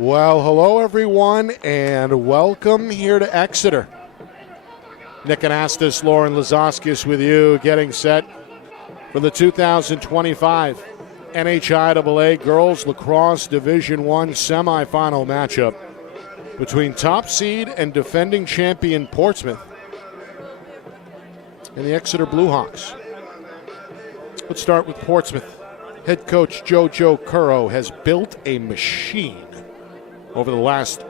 Well, hello everyone, and welcome here to Exeter. Nick Anastas, Lauren Lazoskis with you, getting set for the 2025 NHIAA Girls Lacrosse Division I semifinal matchup between top seed and defending champion Portsmouth and the Exeter Bluehawks. Let's start with Portsmouth. Head coach Jojo Curro has built a machine over the last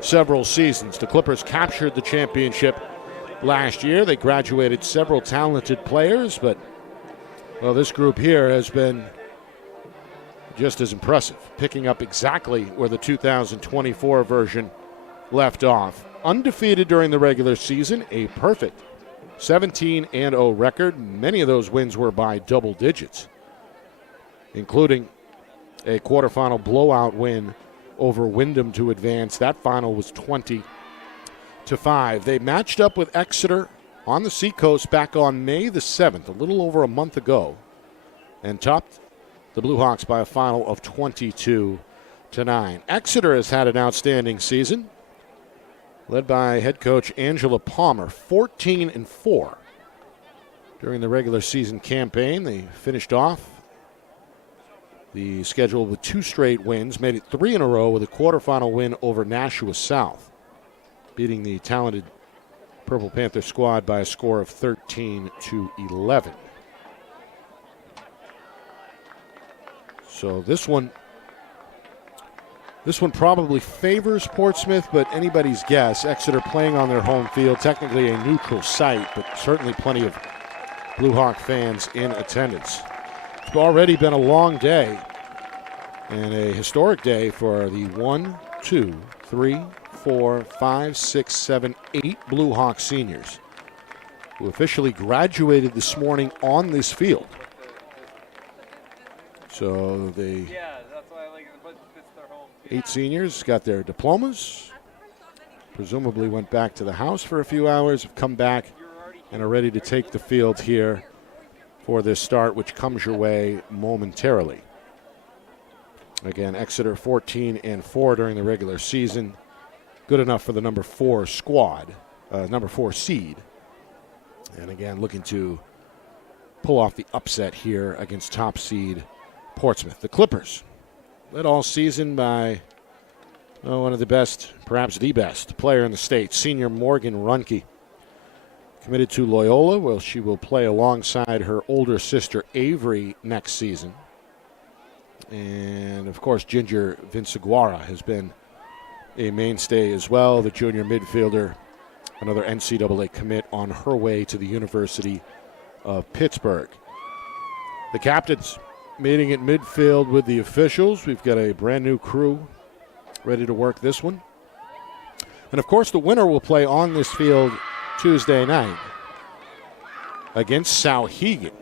several seasons. The Clippers captured the championship last year. They graduated several talented players, but, well, this group here has been just as impressive, picking up exactly where the 2024 version left off. Undefeated during the regular season, a perfect 17-0 record. Many of those wins were by double digits, including a quarterfinal blowout win over Wyndham to advance. That final was 20-5. They matched up with Exeter on the Seacoast back on May the 7th, a little over a month ago, and topped the Bluehawks by a final of 22-9. Exeter has had an outstanding season, led by head coach Angela Palmer, 14-4 during the regular season campaign. They finished off the schedule with 2 straight wins, made it 3 in a row with a quarterfinal win over Nashua South, beating the talented Purple Panther squad by a score of 13-11. So this one probably favors Portsmouth, but anybody's guess. Exeter playing on their home field, technically a neutral site, but certainly plenty of Blue Hawk fans in attendance. It's already been a long day and a historic day for the 1, 2, 3, 4, 5, 6, 7, 8 Blue Hawk seniors who officially graduated this morning on this field. So the 8 seniors got their diplomas, presumably went back to the house for a few hours, have come back and are ready to take the field here for this start, which comes your way momentarily. Again, Exeter 14-4 during the regular season. Good enough for the number 4 squad, number 4 seed. And again, looking to pull off the upset here against top seed Portsmouth. The Clippers led all season by one of the best, perhaps the best player in the state, senior Morgan Runke. Committed to Loyola, where she will play alongside her older sister Avery next season. And, of course, Ginger Vinciguara has been a mainstay as well, the junior midfielder, another NCAA commit on her way to the University of Pittsburgh. The captains meeting at midfield with the officials. We've got a brand new crew ready to work this one. And, of course, the winner will play on this field Tuesday night against Souhegan,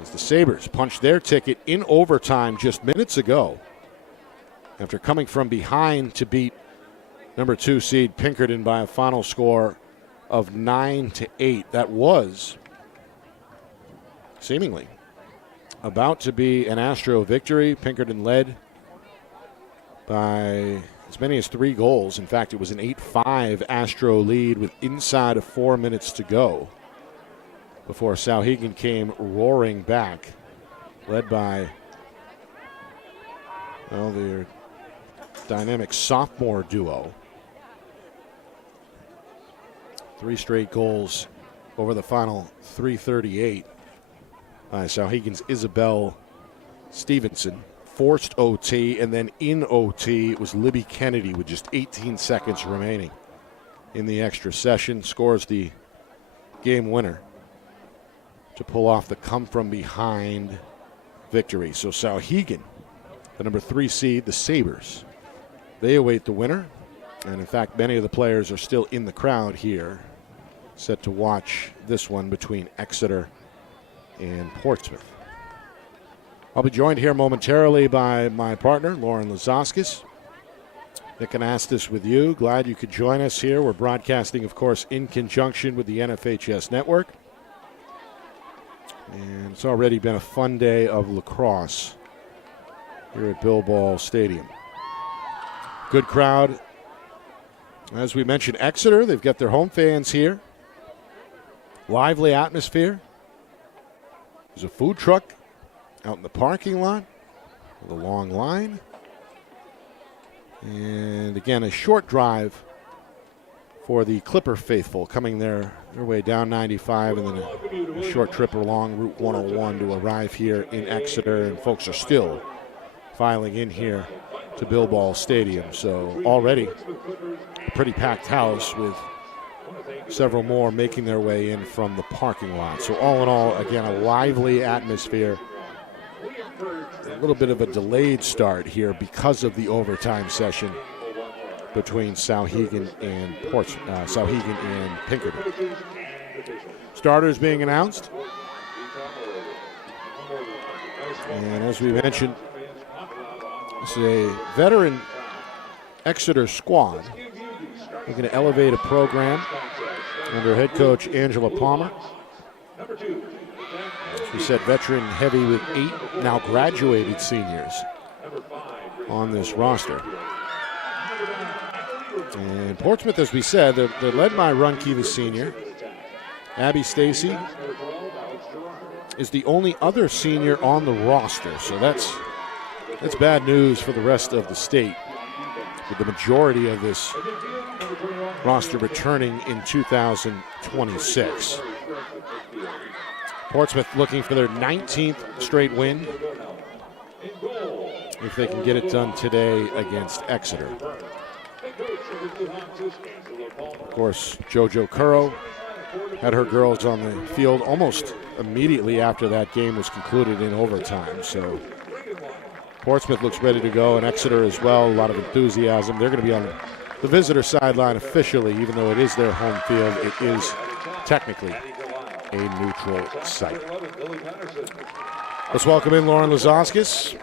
as the Sabres punched their ticket in overtime just minutes ago after coming from behind to beat number 2 seed Pinkerton by a final score of 9-8. That was seemingly about to be an Astro victory. Pinkerton led by as many as 3 goals. In fact, it was an 8-5 Astro lead with inside of 4 minutes to go before Souhegan came roaring back, led by, well, their dynamic sophomore duo. 3 straight goals over the final 3:38 by Souhegan's Isabel Stevenson. Forced OT, and then in OT, it was Libby Kennedy with just 18 seconds remaining in the extra session. Scores the game winner to pull off the come-from-behind victory. So Souhegan, the number 3 seed, the Sabres, they await the winner. And, in fact, many of the players are still in the crowd here, set to watch this one between Exeter and Portsmouth. I'll be joined here momentarily by my partner, Lauren Lazoskis. Nick Anastas with you. Glad you could join us here. We're broadcasting, of course, in conjunction with the NFHS Network. And it's already been a fun day of lacrosse here at Bill Ball Stadium. Good crowd. As we mentioned, Exeter, they've got their home fans here. Lively atmosphere. There's a food truck out in the parking lot with a long line. And again, a short drive for the Clipper faithful coming their way down 95 and then a short trip along Route 101 to arrive here in Exeter. And folks are still filing in here to Bill Ball Stadium. So already a pretty packed house with several more making their way in from the parking lot. So all in all, again, a lively atmosphere. A little bit of a delayed start here because of the overtime session between Souhegan and Souhegan and Pinkerton. Starters being announced. And as we mentioned, this is a veteran Exeter squad. We're going to elevate a program under head coach Angela Palmer. As we said, veteran heavy with 8 now graduated seniors on this roster. And Portsmouth, as we said, they're led by Runke, the senior. Abby Stacy is the only other senior on the roster, so that's bad news for the rest of the state, with the majority of this roster returning in 2026. Portsmouth looking for their 19th straight win, if they can get it done today against Exeter. Of course, JoJo Currow had her girls on the field almost immediately after that game was concluded in overtime. So Portsmouth looks ready to go, and Exeter as well. A lot of enthusiasm. They're going to be on the visitor sideline officially, even though it is their home field. It is technically a neutral site. Let's welcome in Lauren Lazauskas,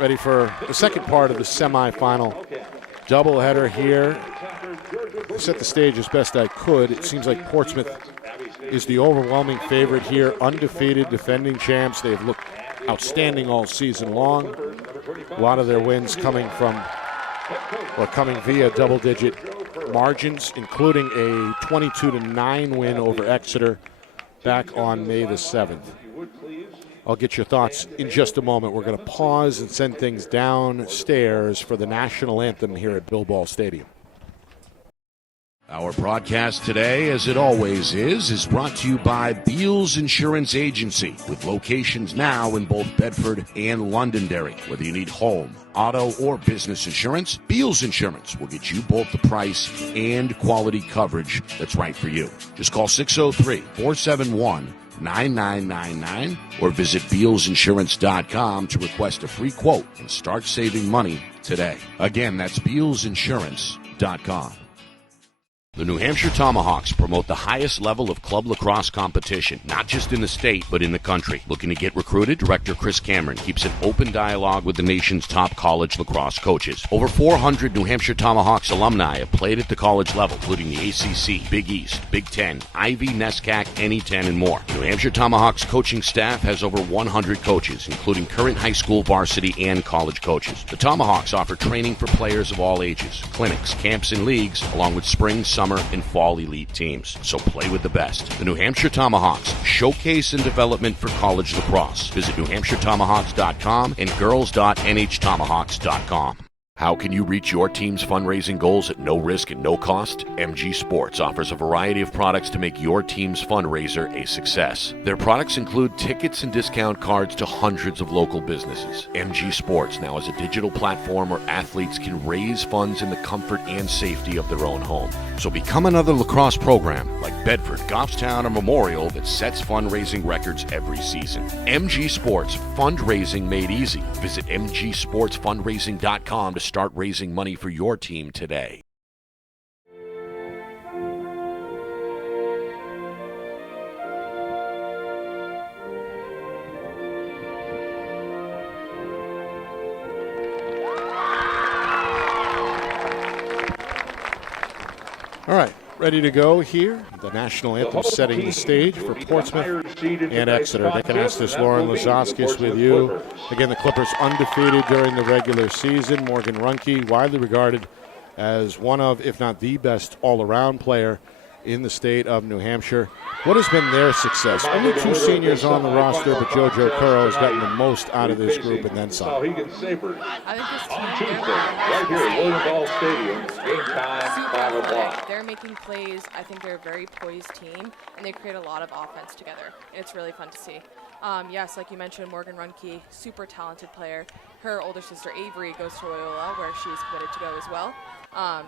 ready for the second part of the semifinal doubleheader here. I set the stage as best I could. It seems like Portsmouth is the overwhelming favorite here, undefeated, defending champs. They've looked outstanding all season long. A lot of their wins coming via double-digit margins, including a 22-9 win over Exeter back on May the 7th. I'll get your thoughts in just a moment. We're going to pause and send things downstairs for the national anthem here at Bill Ball Stadium. Our broadcast today, as it always is brought to you by Beals Insurance Agency, with locations now in both Bedford and Londonderry. Whether you need home, auto, or business insurance, Beals Insurance will get you both the price and quality coverage that's right for you. Just call 603-471-9999 or visit BealsInsurance.com to request a free quote and start saving money today. Again, that's BealsInsurance.com. The New Hampshire Tomahawks promote the highest level of club lacrosse competition, not just in the state, but in the country. Looking to get recruited? Director Chris Cameron keeps an open dialogue with the nation's top college lacrosse coaches. Over 400 New Hampshire Tomahawks alumni have played at the college level, including the ACC, Big East, Big Ten, Ivy, NESCAC, NE10, and more. New Hampshire Tomahawks coaching staff has over 100 coaches, including current high school, varsity, and college coaches. The Tomahawks offer training for players of all ages, clinics, camps, and leagues, along with spring, summer, and fall elite teams. So play with the best. The New Hampshire Tomahawks, showcase and development for college lacrosse. Visit NewHampshireTomahawks.com and girls.nhtomahawks.com. How can you reach your team's fundraising goals at no risk and no cost? MG Sports offers a variety of products to make your team's fundraiser a success. Their products include tickets and discount cards to hundreds of local businesses. MG Sports now has a digital platform where athletes can raise funds in the comfort and safety of their own home. So become another lacrosse program like Bedford, Goffstown, or Memorial that sets fundraising records every season. MG Sports, fundraising made easy. Visit mgsportsfundraising.com to start raising money for your team today. All right, ready to go here. The national anthem setting the stage for Portsmouth and Exeter. Nick Anastas, Lauren Lazaskis with you. Again, the Clippers undefeated during the regular season. Morgan Runke, widely regarded as one of, if not the best all-around player in the state of New Hampshire. What has been their success? Only 2 seniors on the roster, but JoJo Curro has gotten the most out of this group and then some. I think this team, right here at William Ball Stadium, game time, 5 o'clock. They're making plays. I think they're a very poised team, and they create a lot of offense together. And it's really fun to see. Yes, like you mentioned, Morgan Runke, super talented player. Her older sister Avery goes to Loyola, where she's committed to go as well.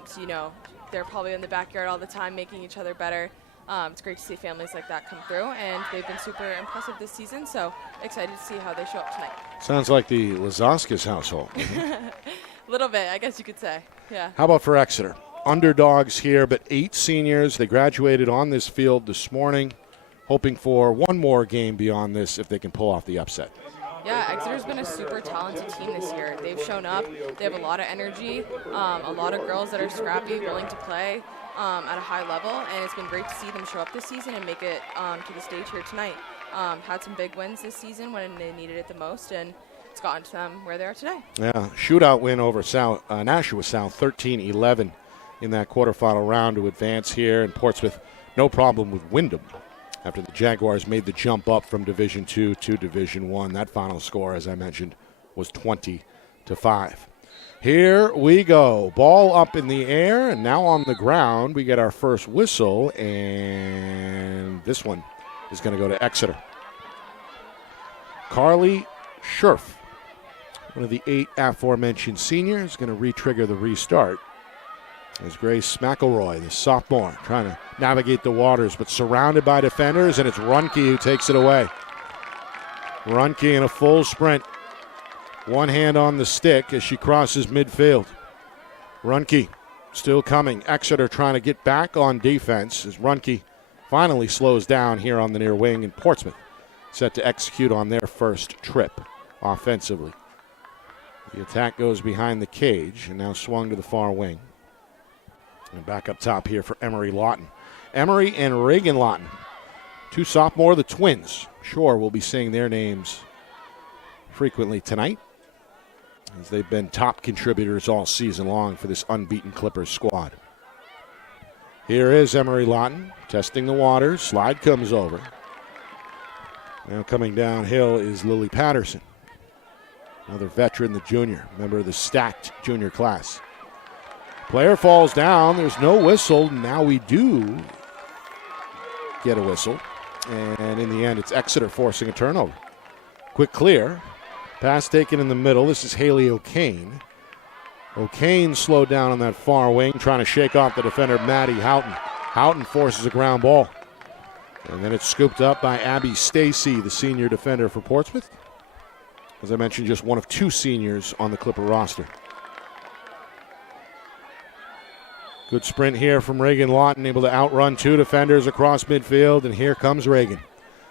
So, you know, they're probably in the backyard all the time making each other better. It's great to see families like that come through, and they've been super impressive this season, so excited to see how they show up tonight. Sounds like the Lazaskis household. A little bit, I guess you could say, yeah. How about for Exeter? Underdogs here, but 8 seniors. They graduated on this field this morning, hoping for one more game beyond this if they can pull off the upset. Yeah, Exeter's been a super talented team this year. They've shown up. They have a lot of energy, a lot of girls that are scrappy, willing to play at a high level, and it's been great to see them show up this season and make it to the stage here tonight. Had some big wins this season when they needed it the most, and it's gotten to them where they are today. Yeah, shootout win over Nashua South, 13-11 in that quarterfinal round to advance here, and Portsmouth no problem with Wyndham after the Jaguars made the jump up from Division II to Division I. That final score, as I mentioned, was 20-5. Here we go. Ball up in the air, and now on the ground. We get our first whistle, and this one is going to go to Exeter. Carly Scherf, one of the 8 aforementioned seniors, going to re-trigger the restart. As Grace McElroy, the sophomore, trying to navigate the waters, but surrounded by defenders, and it's Runke who takes it away. Runke in a full sprint. One hand on the stick as she crosses midfield. Runke still coming. Exeter trying to get back on defense as Runke finally slows down here on the near wing, and Portsmouth set to execute on their first trip offensively. The attack goes behind the cage and now swung to the far wing. And back up top here for Emery Lawton. Emery and Reagan Lawton, 2 sophomore, the twins. Sure, we'll be seeing their names frequently tonight, as they've been top contributors all season long for this unbeaten Clippers squad. Here is Emery Lawton testing the waters. Slide comes over. Now coming downhill is Lily Patterson, another veteran, the junior, member of the stacked junior class. Player falls down. There's no whistle. Now we do get a whistle. And in the end, it's Exeter forcing a turnover. Quick clear. Pass taken in the middle. This is Haley O'Kane. O'Kane slowed down on that far wing, trying to shake off the defender, Maddie Houghton. Houghton forces a ground ball. And then it's scooped up by Abby Stacy, the senior defender for Portsmouth. As I mentioned, just one of 2 seniors on the Clipper roster. Good sprint here from Reagan Lawton, able to outrun 2 defenders across midfield, and here comes Reagan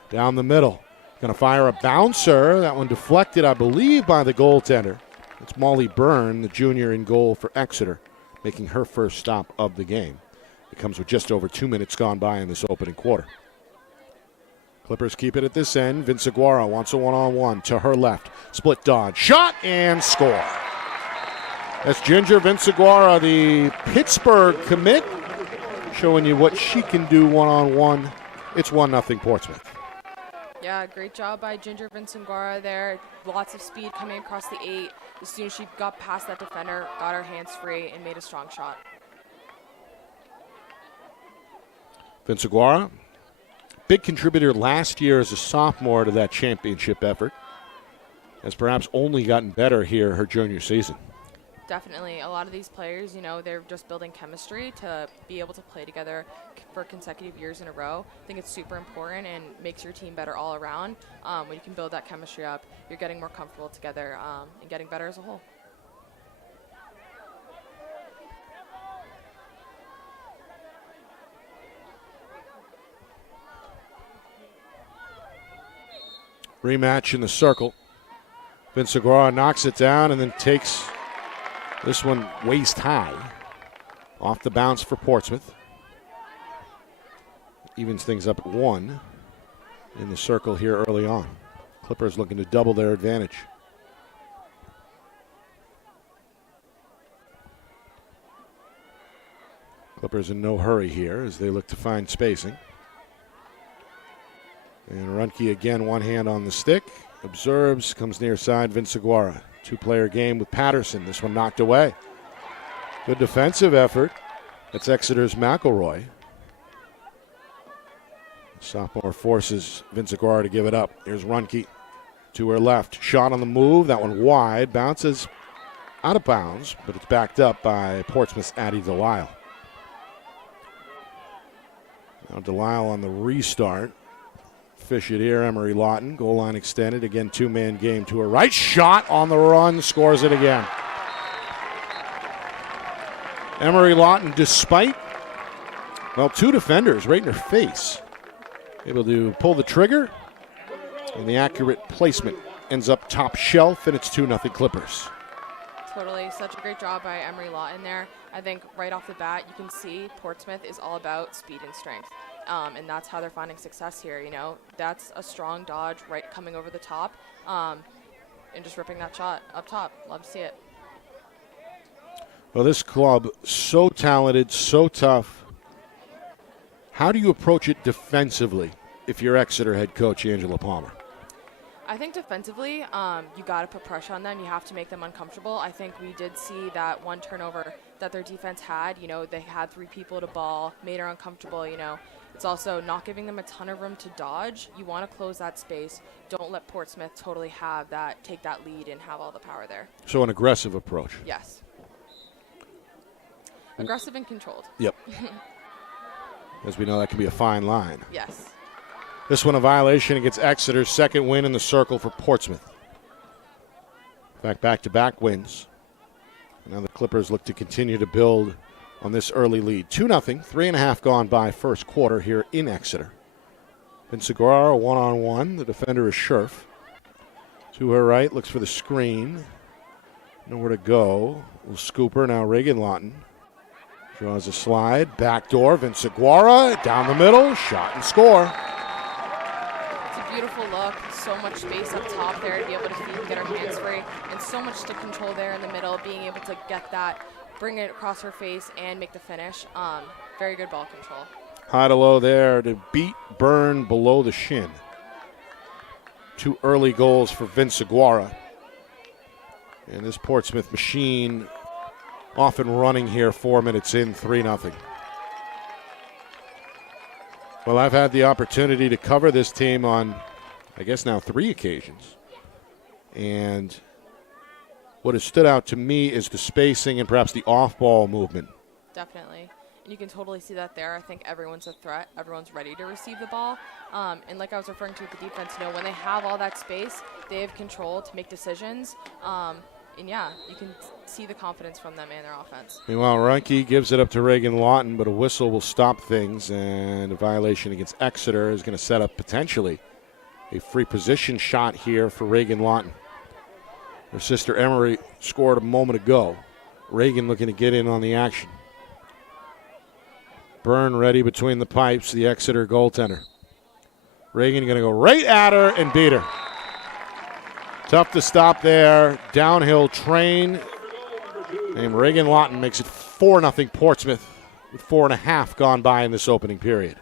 down the middle. Going to fire a bouncer. That one deflected, I believe, by the goaltender. It's Molly Byrne, the junior in goal for Exeter, making her first stop of the game. It comes with just over 2 minutes gone by in this opening quarter. Clippers keep it at this end. Vince Aguara wants a one-on-one to her left. Split dodge, shot, and score. That's Ginger Vinciguara, the Pittsburgh commit, showing you what she can do one-on-one. It's 1-0 Portsmouth. Yeah, great job by Ginger Vinciguara there. Lots of speed coming across the 8. As soon as she got past that defender, got her hands free, and made a strong shot. Vinciguara, big contributor last year as a sophomore to that championship effort, has perhaps only gotten better here her junior season. Definitely. A lot of these players, you know, they're just building chemistry to be able to play together for consecutive years in a row. I think it's super important and makes your team better all around. When you can build that chemistry up, you're getting more comfortable together and getting better as a whole. Rematch in the circle. Vinciguara knocks it down and then takes this one waist high off the bounce for Portsmouth. evens things up at 1 in the circle here early on. Clippers looking to double their advantage. Clippers in no hurry here as they look to find spacing. And Runke again, one hand on the stick. Observes, comes near side, Vince Aguirre. Two-player game with Patterson. This one knocked away. Good defensive effort. That's Exeter's McElroy. Sophomore forces Vince Aguirre to give it up. Here's Runke to her left. Shot on the move. That one wide. Bounces out of bounds, but it's backed up by Portsmouth's Addie Delisle. Now Delisle on the restart. Fish it here, Emery Lawton. Goal line extended. Again, two-man game to her right. Shot on the run. Scores it again. Emery Lawton, despite, well, two defenders right in her face, able to pull the trigger, and the accurate placement ends up top shelf, and it's 2-0 Clippers. Totally. Such a great job by Emery Lawton there. I think right off the bat, you can see Portsmouth is all about speed and strength. And that's how they're finding success here. You know, that's a strong dodge right coming over the top and just ripping that shot up top. Love to see it. Well, this club, so talented, so tough. How do you approach it defensively if you're Exeter head coach Angela Palmer? I think defensively, you got to put pressure on them. You have to make them uncomfortable. I think we did see that one turnover that their defense had. You know, they had 3 people to ball, made her uncomfortable, you know. It's also not giving them a ton of room to dodge. You want to close that space. Don't let Portsmouth totally have that, take that lead and have all the power there. So an aggressive approach. Yes. Aggressive and controlled. Yep. As we know, that can be a fine line. Yes. This one a violation against Exeter's second win in the circle for Portsmouth. In fact, back-to-back wins. Now the Clippers look to continue to build on this early lead. 2-0, 3.5 gone by first quarter here in Exeter. Vince Aguirre, one-on-one. The defender is Scherf. To her right, looks for the screen. Nowhere to go. Will scoop her. Now Reagan Lawton draws a slide. Backdoor. Vince Aguirre down the middle. Shot and score. It's a beautiful look. So much space up top there to be able to feed and get her hands free. And so much to control there in the middle, being able to get that, bring it across her face, and make the finish. Very good ball control. High to low there to beat Byrne below the shin. 2 early goals for Vince Aguirre. And this Portsmouth machine off and running here 4 minutes in, 3-0. Well, I've had the opportunity to cover this team on, I guess now 3 occasions. And what has stood out to me is the spacing and perhaps the off-ball movement. Definitely. And you can totally see that there. I think everyone's a threat. Everyone's ready to receive the ball. And like I was referring to with the defense, you know, when they have all that space, they have control to make decisions. And yeah, you can see the confidence from them and their offense. Meanwhile, Runke gives it up to Reagan Lawton, but a whistle will stop things, and a violation against Exeter is going to set up potentially a free position shot here for Reagan Lawton. Her sister Emery scored a moment ago. Reagan looking to get in on the action. Byrne ready between the pipes, the Exeter goaltender. Reagan going to go right at her and beat her. Tough to stop there. Downhill train. And Reagan Lawton makes it 4-0 Portsmouth with 4.5 gone by in this opening period.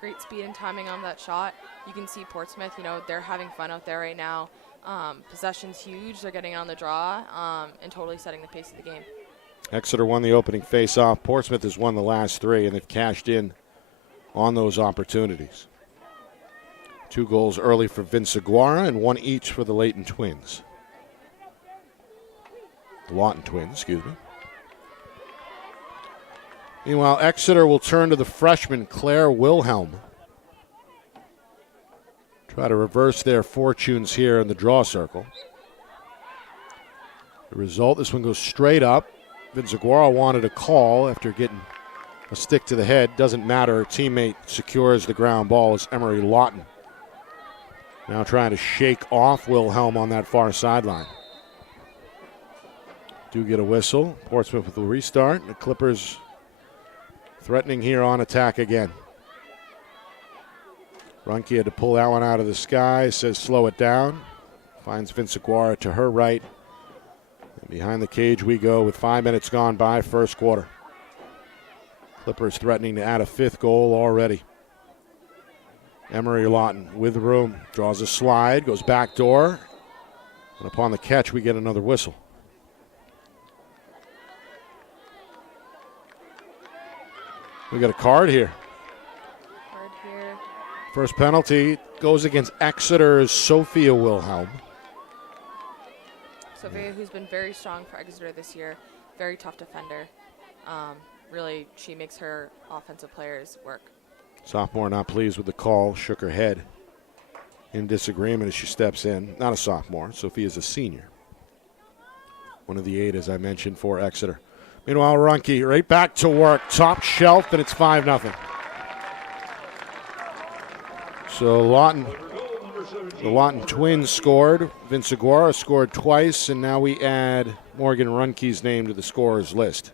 Great speed and timing on that shot. You can see Portsmouth, you know, they're having fun out there right now. Possession's huge. They're getting on the draw and totally setting the pace of the game. Exeter won the opening face-off. Portsmouth has won the last 3, and they've cashed in on those opportunities. 2 goals early for Vince Aguirre and 1 each for the Lawton twins. Meanwhile, Exeter will turn to the freshman Claire Wilhelm. Try to reverse their fortunes here in the draw circle. The result, this one goes straight up. Vince Aguirre wanted a call after getting a stick to the head. Doesn't matter. Her teammate secures the ground ball as Emery Lawton. Now trying to shake off Wilhelm on that far sideline. Do get a whistle. Portsmouth with a restart. The Clippers threatening here on attack again. Runke had to pull that one out of the sky, says slow it down. Finds Vince Aguirre to her right. And behind the cage we go with 5 minutes gone by, first quarter. Clippers threatening to add a fifth goal already. Emery Lawton with room, draws a slide, goes back door. And upon the catch, we get another whistle. We got a card here. First penalty goes against Exeter's Sophia Wilhelm. Sophia, who's been very strong for Exeter this year, very tough defender. Really, she makes her offensive players work. Sophomore not pleased with the call, shook her head in disagreement as she steps in. Not a sophomore, Sophia's a senior. One of the 8, as I mentioned, for Exeter. Meanwhile, Runke right back to work, top shelf, and it's 5-0. So the Lawton twins scored. Vince Aguirre scored twice, and now we add Morgan Runke's name to the scorers list.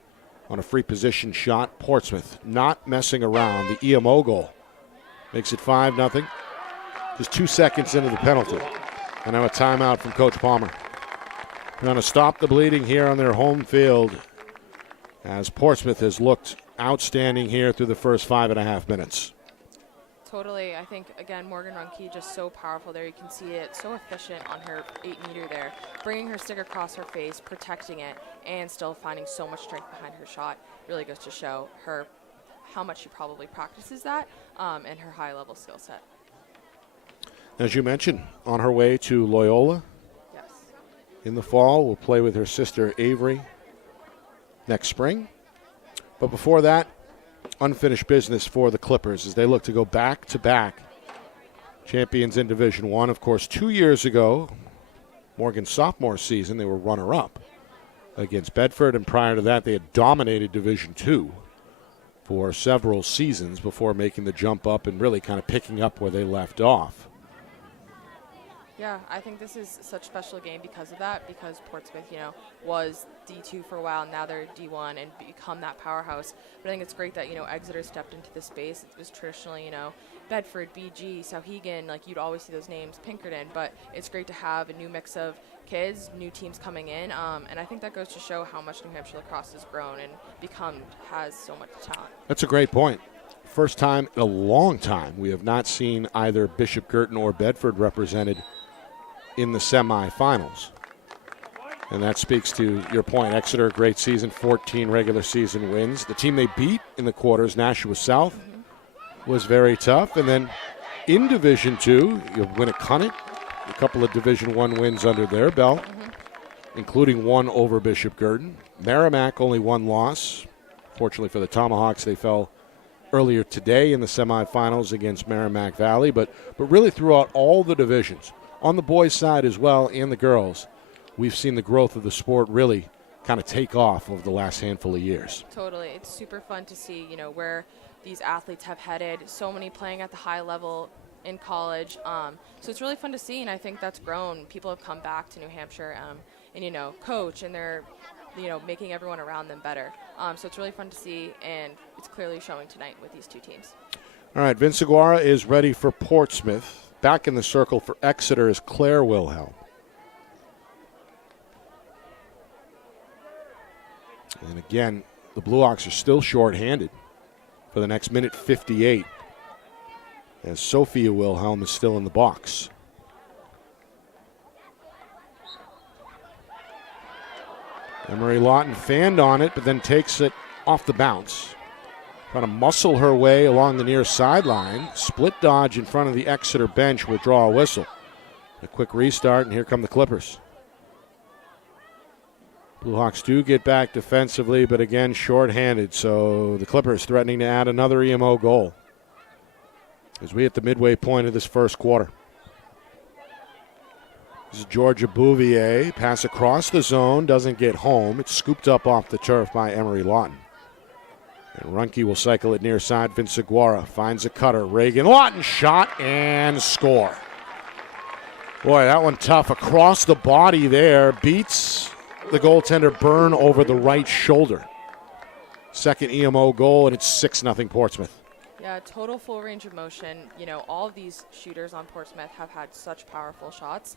On a free position shot, Portsmouth not messing around. The EMO goal makes it 5-0. Just 2 seconds into the penalty. And now a timeout from Coach Palmer. They're going to stop the bleeding here on their home field as Portsmouth has looked outstanding here through the first 5.5 minutes. Totally. I think, again, Morgan Runke just so powerful there. You can see it, so efficient on her 8-meter there, bringing her stick across her face, protecting it, and still finding so much strength behind her shot. Really goes to show her how much she probably practices that and her high-level skill set. As you mentioned, on her way to Loyola. Yes. In the fall, will play with her sister Avery next spring. But before that, unfinished business for the Clippers as they look to go back-to-back champions in Division I. Of course, 2 years ago, Morgan's sophomore season, they were runner-up against Bedford, and prior to that, they had dominated Division II for several seasons before making the jump up and really kind of picking up where they left off. Yeah, I think this is such a special game because of that, because Portsmouth, was D2 for a while, now they're D1 and become that powerhouse. But I think it's great that, Exeter stepped into this space. It was traditionally, Bedford, BG, Sauhegan, you'd always see those names, Pinkerton, but it's great to have a new mix of kids, new teams coming in, and I think that goes to show how much New Hampshire lacrosse has grown and has so much talent. That's a great point. First time in a long time we have not seen either Bishop Girton or Bedford represented in the semifinals. And that speaks to your point. Exeter, great season, 14 regular season wins. The team they beat in the quarters, Nashua South, was very tough. And then in Division II, you win at Cunnet, a couple of Division I wins under their belt, including one over Bishop Girton. Merrimack only one loss. Fortunately for the Tomahawks, they fell earlier today in the semifinals against Merrimack Valley. But really throughout all the divisions, on the boys' side as well and the girls, we've seen the growth of the sport really kind of take off over the last handful of years. Totally. It's super fun to see, where these athletes have headed. So many playing at the high level in college. So it's really fun to see, and I think that's grown. People have come back to New Hampshire and, coach, and they're, making everyone around them better. So it's really fun to see, and it's clearly showing tonight with these two teams. All right, Vince Aguirre is ready for Portsmouth. Back in the circle for Exeter is Claire Wilhelm. And again, the Blue Hawks are still shorthanded for the next minute 58 as Sophia Wilhelm is still in the box. Emery Lawton fanned on it, but then takes it off the bounce. Trying to muscle her way along the near sideline. Split dodge in front of the Exeter bench will draw a whistle. A quick restart, and here come the Clippers. Blue Hawks do get back defensively, but again, shorthanded. So the Clippers threatening to add another EMO goal as we hit the midway point of this first quarter. This is Georgia Bouvier. Pass across the zone, doesn't get home. It's scooped up off the turf by Emery Lawton. And Runke will cycle it near side. Vince Aguirre finds a cutter. Reagan Lawton shot and score. Boy, that one tough. Across the body there. Beats the goaltender Byrne over the right shoulder. Second EMO goal, and it's 6-0 Portsmouth. Yeah, total full range of motion. You know, all of these shooters on Portsmouth have had such powerful shots.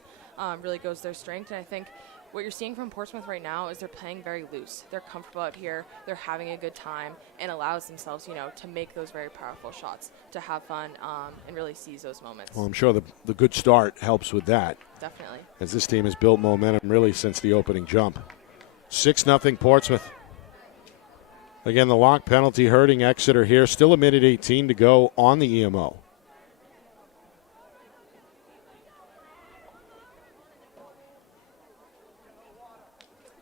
Really goes their strength. And I think what you're seeing from Portsmouth right now is they're playing very loose. They're comfortable out here. They're having a good time and allows themselves, you know, to make those very powerful shots, to have fun and really seize those moments. Well, I'm sure the good start helps with that. Definitely. As this team has built momentum really since the opening jump. 6-0 Portsmouth. Again, the lock penalty hurting Exeter here. Still a minute 18 to go on the EMO.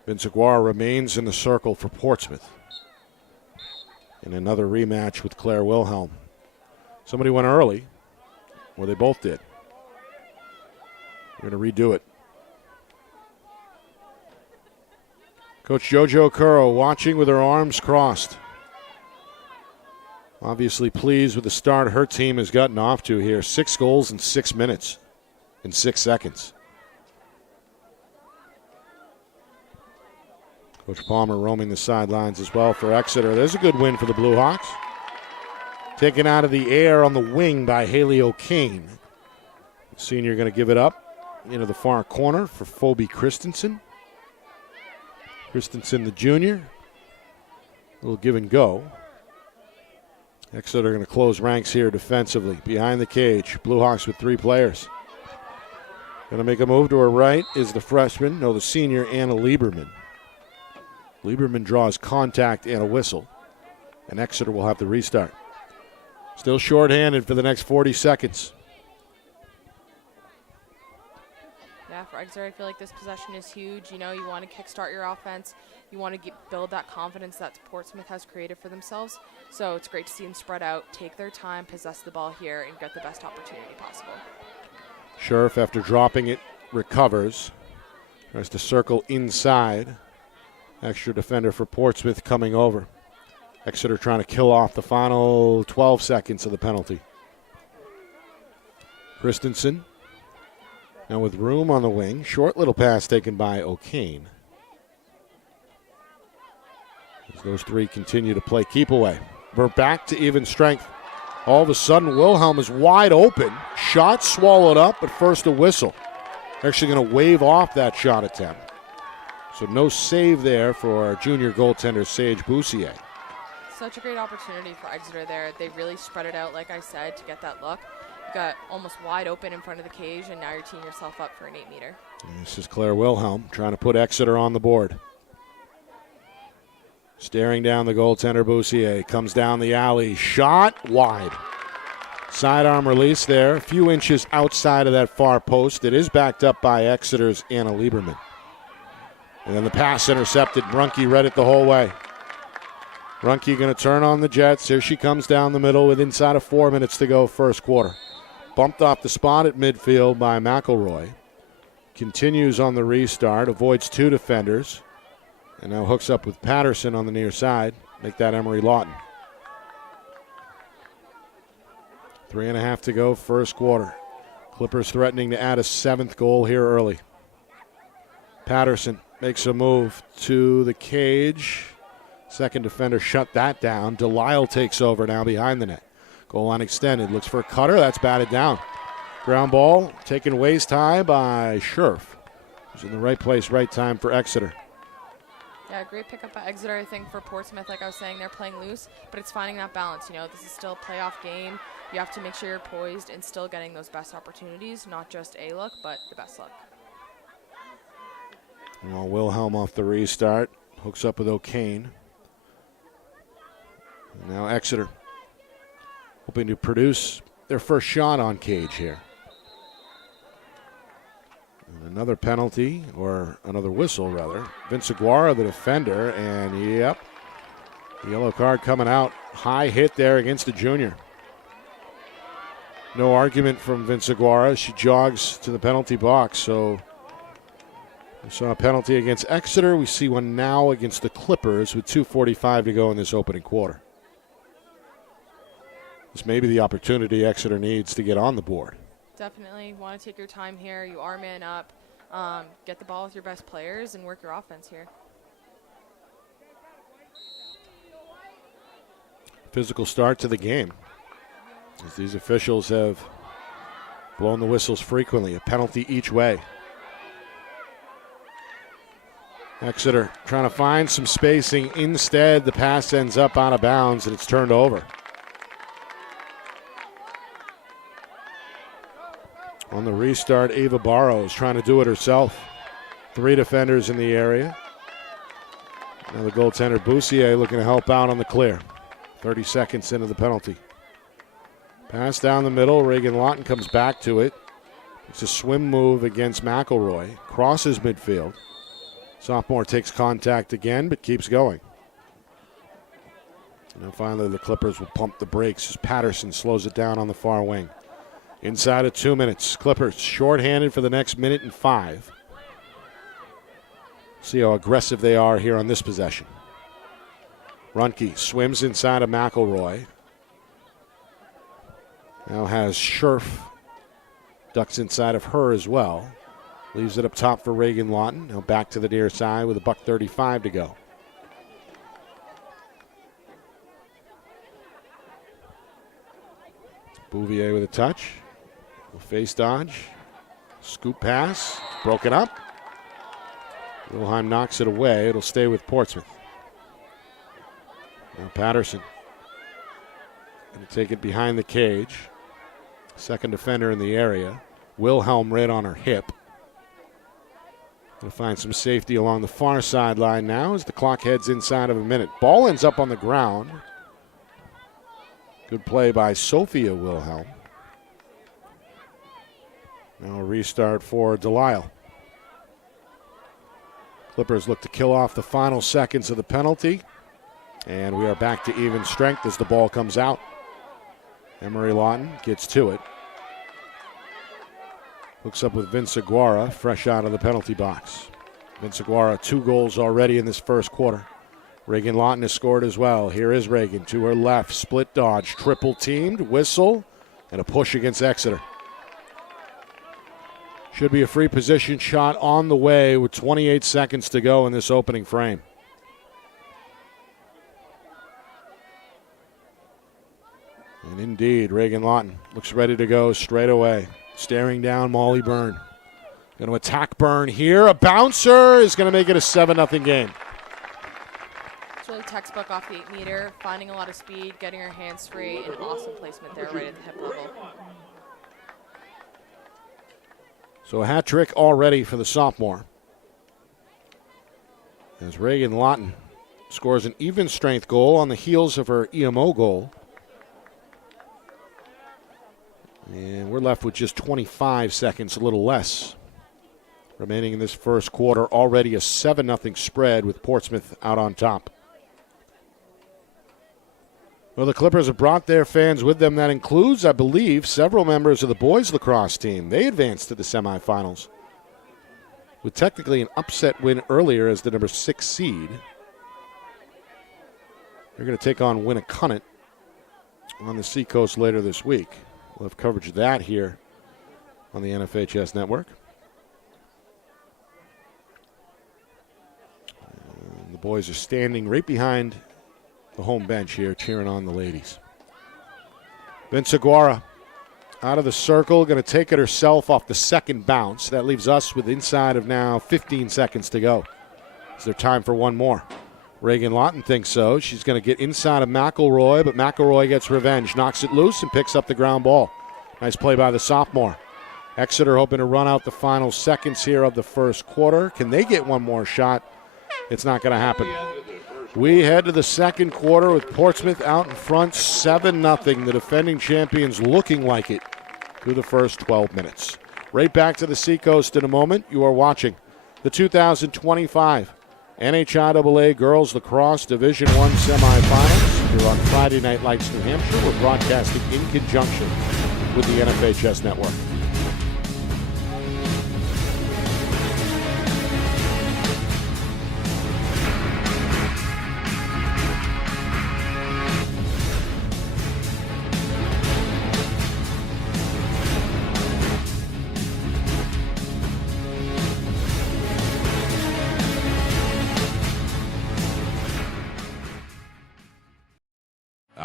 Vince Aguirre remains in the circle for Portsmouth. In another rematch with Claire Wilhelm. Somebody went early, or they both did. We're going to redo it. Coach JoJo Curro watching with her arms crossed. Obviously pleased with the start her team has gotten off to here. 6 goals in 6 minutes, in 6 seconds. Coach Palmer roaming the sidelines as well for Exeter. There's a good win for the Blue Hawks. Taken out of the air on the wing by Haley O'Kane. The senior going to give it up into the far corner for Phoebe Christensen. Christensen, the junior. A little give and go. Exeter going to close ranks here defensively. Behind the cage. Blue Hawks with 3 players. Going to make a move to her right is the freshman, the senior, Anna Lieberman. Lieberman draws contact and a whistle. And Exeter will have the restart. Still shorthanded for the next 40 seconds. Yeah, for Exeter, I feel like this possession is huge. You know, you want to kickstart your offense. You want to build that confidence that Portsmouth has created for themselves. So it's great to see them spread out, take their time, possess the ball here, and get the best opportunity possible. Scherf, after dropping it, recovers. Tries to circle inside. Extra defender for Portsmouth coming over. Exeter trying to kill off the final 12 seconds of the penalty. Christensen. Now with room on the wing. Short little pass taken by O'Kane. As those 3 continue to play keep away. We're back to even strength. All of a sudden, Wilhelm is wide open. Shot swallowed up, but first a whistle. Actually going to wave off that shot attempt. So no save there for junior goaltender Sage Boussier. Such a great opportunity for Exeter there. They really spread it out, like I said, to get that look. You got almost wide open in front of the cage, and now you're teeing yourself up for an 8-meter. This is Claire Wilhelm trying to put Exeter on the board. Staring down the goaltender Boussier. Comes down the alley. Shot wide. Sidearm release there. A few inches outside of that far post. It is backed up by Exeter's Anna Lieberman. And then the pass intercepted. Brunke read it the whole way. Brunke going to turn on the Jets. Here she comes down the middle with inside of 4 minutes to go first quarter. Bumped off the spot at midfield by McElroy. Continues on the restart. Avoids 2 defenders. And now hooks up with Patterson on the near side. Make that Emery Lawton. 3.5 to go first quarter. Clippers threatening to add a 7th goal here early. Patterson makes a move to the cage. Second defender shut that down. Delisle takes over now behind the net. Goal line extended. Looks for a cutter. That's batted down. Ground ball taken waist high by Scherf. Who's in the right place, right time for Exeter. Yeah, great pickup by Exeter, I think, for Portsmouth. Like I was saying, they're playing loose, but it's finding that balance. You know, this is still a playoff game. You have to make sure you're poised and still getting those best opportunities, not just a look, but the best look. Well, Wilhelm off the restart. Hooks up with O'Kane. And now Exeter hoping to produce their first shot on cage here. And another penalty, or another whistle, rather. Vince Aguirre, the defender, and yep, the yellow card coming out. High hit there against the junior. No argument from Vince Aguirre. She jogs to the penalty box, so we saw a penalty against Exeter. We see one now against the Clippers with 2:45 to go in this opening quarter. This may be the opportunity Exeter needs to get on the board. Definitely want to take your time here. You are man up. Get the ball with your best players and work your offense here. Physical start to the game. as these officials have blown the whistles frequently, a penalty each way. Exeter trying to find some spacing. Instead, the pass ends up out of bounds and it's turned over. On the restart, Ava Barrows trying to do it herself. 3 defenders in the area. Now the goaltender Boussier looking to help out on the clear. 30 seconds into the penalty. Pass down the middle. Reagan Lawton comes back to it. It's a swim move against McElroy. Crosses midfield. Sophomore takes contact again, but keeps going. And then finally the Clippers will pump the brakes as Patterson slows it down on the far wing. Inside of 2 minutes. Clippers shorthanded for the next minute and 5. See how aggressive they are here on this possession. Runke swims inside of McElroy. Now has Scherf. Ducks inside of her as well. Leaves it up top for Reagan Lawton. Now back to the near side with $1:35 to go. Bouvier with a touch. Face dodge. Scoop pass. Broken up. Wilhelm knocks it away. It'll stay with Portsmouth. Now Patterson going to take it behind the cage. Second defender in the area. Wilhelm right on her hip. Going to find some safety along the far sideline now as the clock heads inside of a minute. Ball ends up on the ground. Good play by Sophia Wilhelm. Now a restart for Delisle. Clippers look to kill off the final seconds of the penalty. And we are back to even strength as the ball comes out. Emery Lawton gets to it. Hooks up with Vince Aguara, fresh out of the penalty box. Vince Aguara, 2 goals already in this first quarter. Reagan Lawton has scored as well. Here is Reagan to her left. Split dodge, triple teamed, whistle, and a push against Exeter. Should be a free position shot on the way with 28 seconds to go in this opening frame. And indeed, Reagan Lawton looks ready to go straight away. Staring down Molly Byrne. Going to attack Byrne here. A bouncer is going to make it a 7-0 game. It's really textbook off the 8-meter, finding a lot of speed, getting her hands free, and awesome placement there right at the hip level. So a hat trick already for the sophomore. As Reagan Lawton scores an even strength goal on the heels of her EMO goal. And we're left with just 25 seconds, a little less, remaining in this first quarter. Already a 7-0 spread with Portsmouth out on top. Well, the Clippers have brought their fans with them. That includes, I believe, several members of the boys lacrosse team. They advanced to the semifinals with technically an upset win earlier as the number 6 seed. They're going to take on Winnicott on the Seacoast later this week. We'll have coverage of that here on the NFHS network. And the boys are standing right behind the home bench here, cheering on the ladies. Vince Aguara out of the circle, going to take it herself off the second bounce. That leaves us with inside of now 15 seconds to go. Is there time for one more? Reagan Lawton thinks so. She's going to get inside of McElroy, but McElroy gets revenge, knocks it loose, and picks up the ground ball. Nice play by the sophomore. Exeter hoping to run out the final seconds here of the first quarter. Can they get one more shot? It's not going to happen. We head to the second quarter with Portsmouth out in front, 7-0. The defending champions looking like it through the first 12 minutes. Right back to the Seacoast in a moment. You are watching the 2025 NHIAA Girls Lacrosse Division I semifinals. Here on Friday Night Lights, New Hampshire. We're broadcasting in conjunction with the NFHS Network.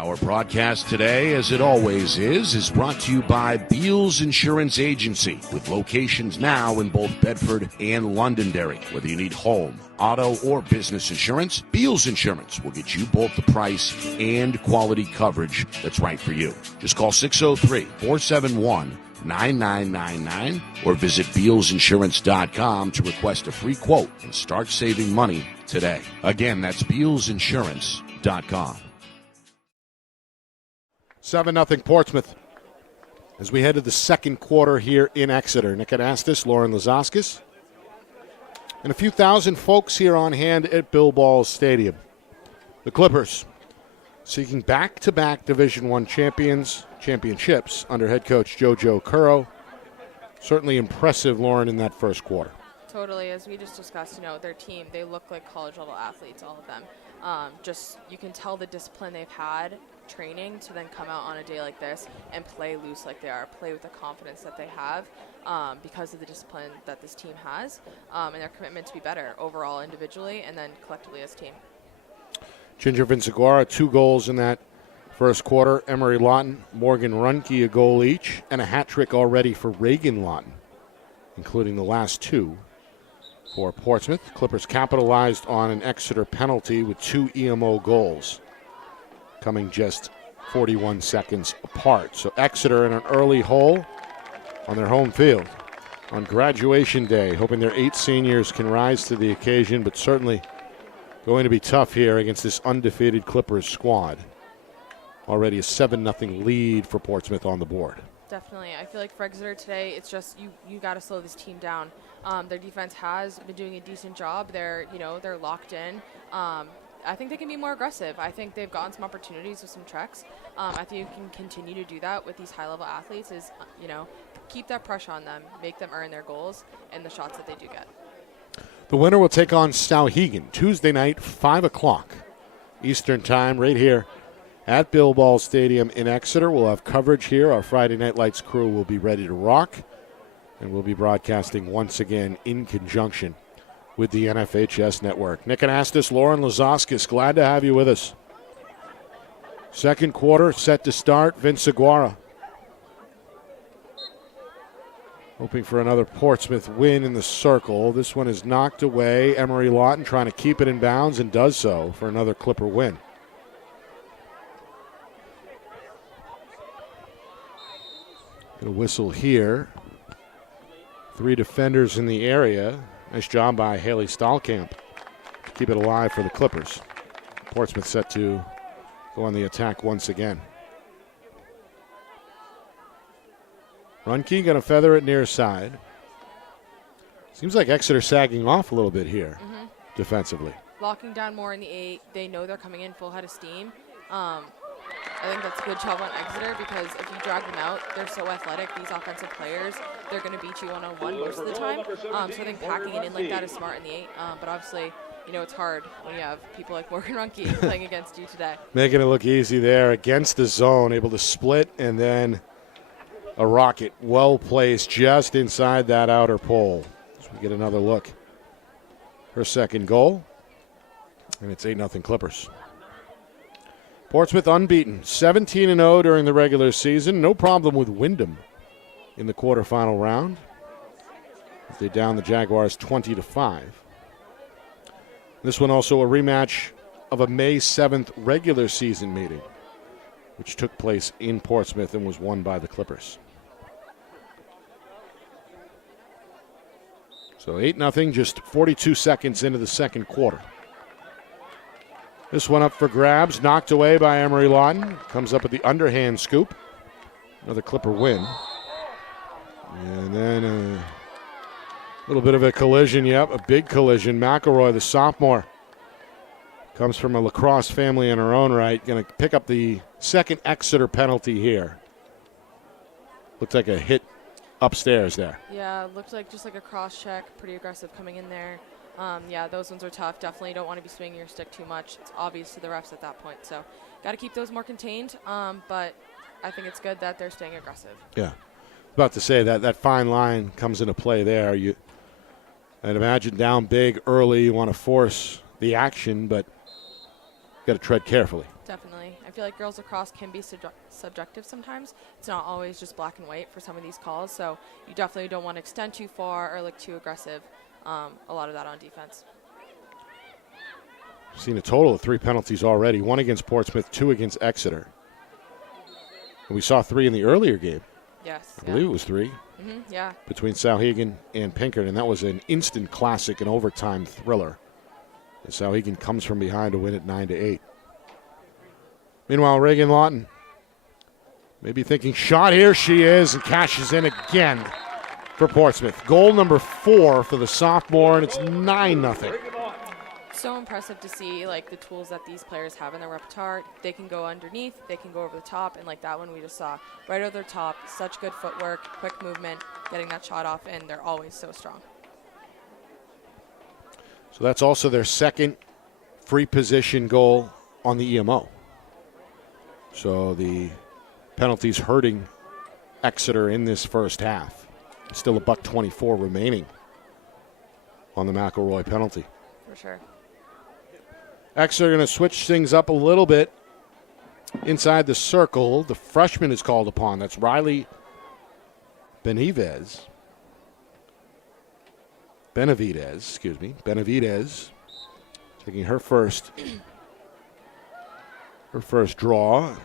Our broadcast today, as it always is brought to you by Beals Insurance Agency, with locations now in both Bedford and Londonderry. Whether you need home, auto, or business insurance, Beals Insurance will get you both the price and quality coverage that's right for you. Just call 603-471-9999 or visit BealsInsurance.com to request a free quote and start saving money today. Again, that's BealsInsurance.com. 7-0 Portsmouth as we head to the second quarter here in Exeter. Nick Anastas, Lauren Lazaskis, and a few thousand folks here on hand at Bill Ball Stadium. The Clippers seeking back-to-back Division I championships under head coach JoJo Curro. Certainly impressive, Lauren, in that first quarter. Totally. As we just discussed, their team, they look like college-level athletes, all of them. You can tell the discipline they've had training to then come out on a day like this and play loose like they are, play with the confidence that they have because of the discipline that this team has and their commitment to be better overall individually and then collectively as a team. Ginger Vinciguara, 2 goals in that first quarter. Emery Lawton, Morgan Runke, a goal each, and a hat trick already for Reagan Lawton, including the last 2 for Portsmouth. Clippers capitalized on an Exeter penalty with 2 EMO goals, coming just 41 seconds apart. So Exeter in an early hole on their home field on graduation day, hoping their 8 seniors can rise to the occasion, but certainly going to be tough here against this undefeated Clippers squad. Already a 7-0 lead for Portsmouth on the board. Definitely. I feel like for Exeter today, it's just you got to slow this team down. Their defense has been doing a decent job. They're locked in. I think they can be more aggressive. I think they've gotten some opportunities with some checks. I think you can continue to do that with these high-level athletes is, keep that pressure on them, make them earn their goals and the shots that they do get. The winner will take on Stowhegan Tuesday night, 5 o'clock Eastern Time, right here at Bill Ball Stadium in Exeter. We'll have coverage here. Our Friday Night Lights crew will be ready to rock, and we'll be broadcasting once again in conjunction with the NFHS Network. Nick Anastas, Lauren Lazaskis, glad to have you with us. Second quarter set to start. Vinciguara hoping for another Portsmouth win in the circle. This one is knocked away. Emery Lawton trying to keep it in bounds and does so for another Clipper win. Get a whistle here. 3 defenders in the area. Nice job by Haley Stahlkamp to keep it alive for the Clippers. Portsmouth set to go on the attack once again. Runke going to feather it near side. Seems like Exeter sagging off a little bit here defensively. Locking down more in the 8. They know they're coming in full head of steam. I think that's a good job on Exeter because if you drag them out, they're so athletic. These offensive players, they're going to beat you one-on-one most of the time. So I think packing it in like that is smart in the 8. But obviously, it's hard when you have people like Morgan Runke playing against you today. Making it look easy there against the zone, able to split, and then a rocket well placed just inside that outer pole. So we get another look. Her second goal, and it's 8-0 Clippers. Portsmouth unbeaten, 17-0 during the regular season. No problem with Wyndham in the quarterfinal round. They down the Jaguars 20-5. This one also a rematch of a May 7th regular season meeting, which took place in Portsmouth and was won by the Clippers. So 8-0, just 42 seconds into the second quarter. This one up for grabs, knocked away by Emery Lawton. Comes up with the underhand scoop. Another Clipper win. And then a little bit of a collision, a big collision. McElroy, the sophomore, comes from a lacrosse family in her own right. Going to pick up the second Exeter penalty here. Looked like a hit upstairs there. Yeah, looked like just like a cross check. Pretty aggressive coming in there. Those ones are tough. Definitely don't want to be swinging your stick too much. It's obvious to the refs at that point. So got to keep those more contained. But I think it's good that they're staying aggressive. Yeah. About to say that fine line comes into play there. I'd imagine down big early, you want to force the action, but got to tread carefully. Definitely. I feel like girls lacrosse can be subjective sometimes. It's not always just black and white for some of these calls, so you definitely don't want to extend too far or look too aggressive. A lot of that on defense. We've seen a total of 3 penalties already, 1 against Portsmouth, 2 against Exeter. And we saw 3 in the earlier game. Yes. I believe it was 3. Yeah. Between Souhegan and Pinkert, and that was an instant classic, an overtime thriller. And Souhegan comes from behind to win it 9-8. Meanwhile, Reagan Lawton maybe thinking, shot, here she is, and cashes in again for Portsmouth. Goal number 4 for the sophomore, and it's 9-0. So impressive to see like the tools that these players have in their repertoire. They can go underneath, they can go over the top, and like that one we just saw, right over their top, such good footwork, quick movement, getting that shot off, and they're always so strong. So that's also their second free position goal on the EMO. So the penalties hurting Exeter in this first half. Still a $1.24 remaining on the McElroy penalty. For sure. Exeter going to switch things up a little bit inside the circle. The freshman is called upon. That's Riley Benavidez, taking her first draw.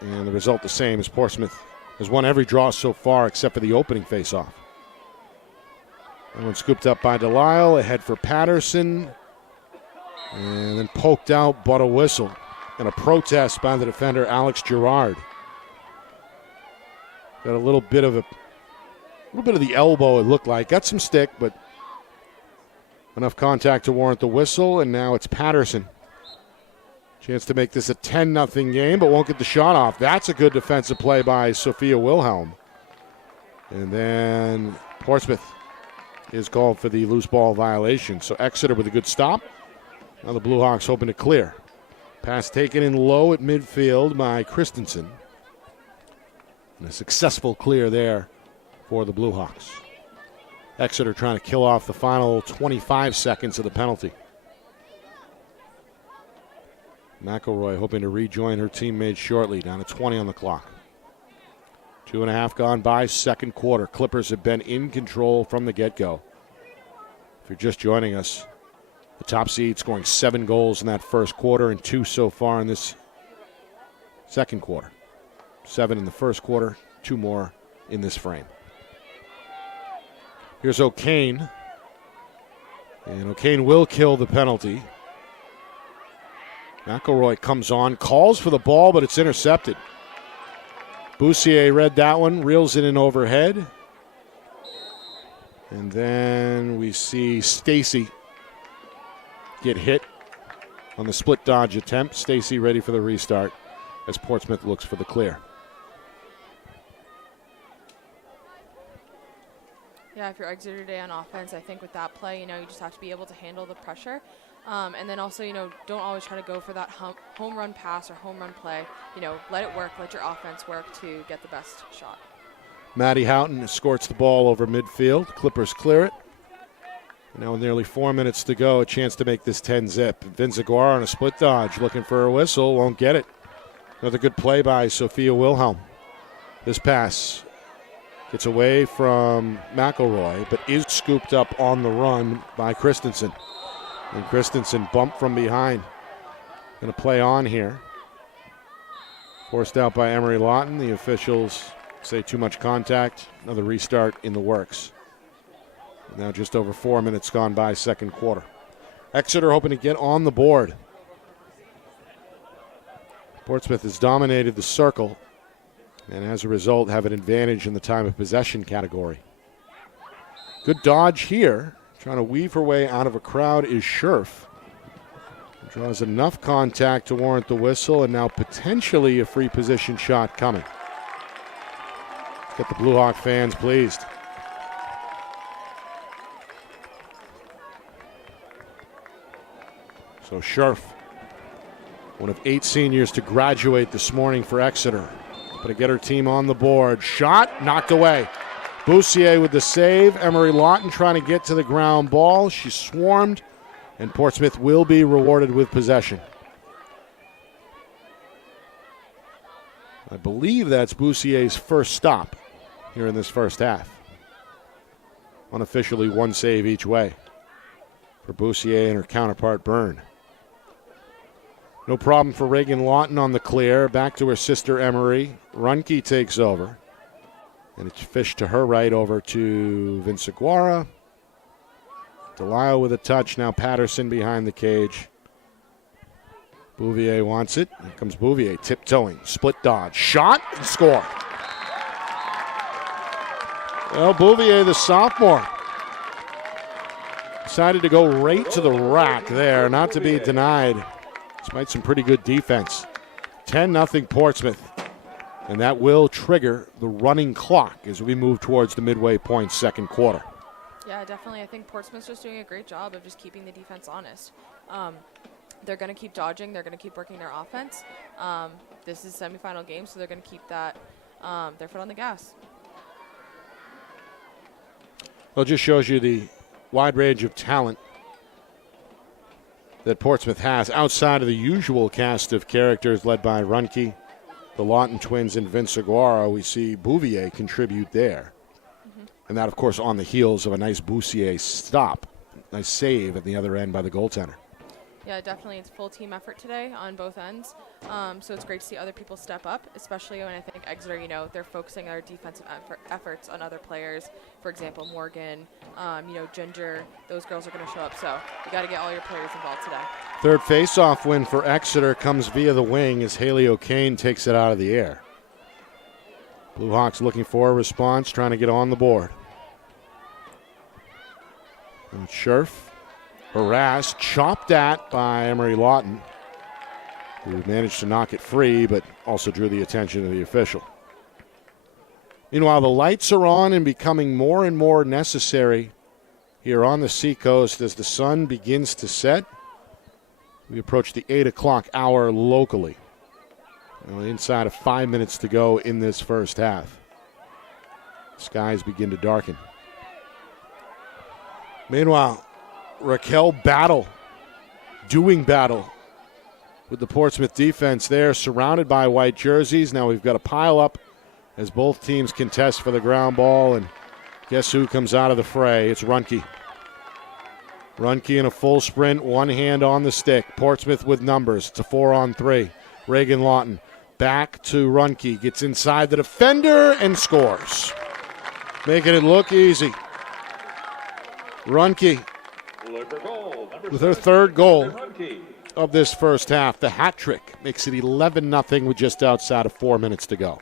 And the result the same as Portsmouth has won every draw so far except for the opening faceoff. That one scooped up by Delisle, ahead for Patterson. And then poked out, but a whistle. And a protest by the defender, Alex Gerard. Got a little bit of the elbow, it looked like. Got some stick, but enough contact to warrant the whistle. And now it's Patterson. Chance to make this a 10-0 game, but won't get the shot off. That's a good defensive play by Sophia Wilhelm. And then Portsmouth is called for the loose ball violation. So Exeter with a good stop. Now the Blue Hawks hoping to clear. Pass taken in low at midfield by Christensen. And a successful clear there for the Blue Hawks. Exeter trying to kill off the final 25 seconds of the penalty. McElroy hoping to rejoin her teammates shortly, down to 20 on the clock. 2.5 gone by, second quarter. Clippers have been in control from the get-go. If you're just joining us, the top seed scoring 7 goals in that first quarter and 2 so far in this second quarter. 7 in the first quarter, 2 more in this frame. Here's O'Kane. And O'Kane will kill the penalty. McElroy comes on, calls for the ball, but it's intercepted. Boussier read that one, reels it in overhead. And then we see Stacy get hit on the split dodge attempt. Stacy ready for the restart as Portsmouth looks for the clear. Yeah, if you're Exeter today on offense, I think with that play, you just have to be able to handle the pressure. And then also, don't always try to go for that home run pass or home run play. Let it work, let your offense work to get the best shot. Maddie Houghton escorts the ball over midfield. Clippers clear it. Now with nearly 4 minutes to go, a chance to make this 10-zip. Vince Aguirre on a split dodge, looking for a whistle, won't get it. Another good play by Sophia Wilhelm. This pass gets away from McElroy, but is scooped up on the run by Christensen. And Christensen bumped from behind. Going to play on here. Forced out by Emery Lawton. The officials say too much contact. Another restart in the works. Now just over 4 minutes gone by, second quarter. Exeter hoping to get on the board. Portsmouth has dominated the circle and as a result have an advantage in the time of possession category. Good dodge here. Trying to weave her way out of a crowd is Scherf. Draws enough contact to warrant the whistle, and now potentially a free position shot coming. Get the Blue Hawk fans pleased. So Scherf, one of 8 seniors to graduate this morning for Exeter. But to get her team on the board. Shot, knocked away. Boussier with the save. Emery Lawton trying to get to the ground ball. She swarmed, and Portsmouth will be rewarded with possession. I believe that's Boussier's first stop here in this first half. Unofficially one save each way for Boussier and her counterpart Byrne. No problem for Reagan Lawton on the clear. Back to her sister Emery. Runke takes over. And it's fished to her right over to Vinciguara. Delisle with a touch. Now Patterson behind the cage. Bouvier wants it. Here comes Bouvier tiptoeing. Split dodge. Shot and score. Well, Bouvier, the sophomore, decided to go right to the rack there, not to be denied. Despite some pretty good defense. 10-0 Portsmouth. And that will trigger the running clock as we move towards the midway point second quarter. Yeah, definitely. I think Portsmouth's just doing a great job of just keeping the defense honest. They're going to keep dodging. They're going to keep working their offense. This is a semifinal game, so they're going to keep that their foot on the gas. Well, it just shows you the wide range of talent that Portsmouth has outside of the usual cast of characters led by Runke, the Lawton twins, and Vinciguara. We see Bouvier contribute there. And that, of course, on the heels of a nice Boussier stop. Nice save at the other end by the goaltender. Yeah, definitely. It's full team effort today on both ends. So it's great to see other people step up, especially when I think Exeter, they're focusing their defensive efforts on other players. For example, Morgan, Ginger. Those girls are going to show up. So you got to get all your players involved today. Third face-off win for Exeter comes via the wing as Haley O'Kane takes it out of the air. Blue Hawks looking for a response, trying to get on the board. And Scherf, harassed, chopped at by Emery Lawton, who managed to knock it free, but also drew the attention of the official. Meanwhile, the lights are on and becoming more and more necessary here on the seacoast as the sun begins to set. We approach the 8 o'clock hour locally. Inside of 5 minutes to go in this first half. Skies begin to darken. Meanwhile, Raquel doing battle with the Portsmouth defense there, surrounded by white jerseys. Now we've got a pile up as both teams contest for the ground ball, and guess who comes out of the fray? It's Runke. Runke in a full sprint, one hand on the stick. Portsmouth with numbers. It's a 4-on-3. Reagan Lawton back to Runke, gets inside the defender and scores. Making it look easy. Runke with her third goal of this first half. The hat trick makes it 11-0 with just outside of 4 minutes to go.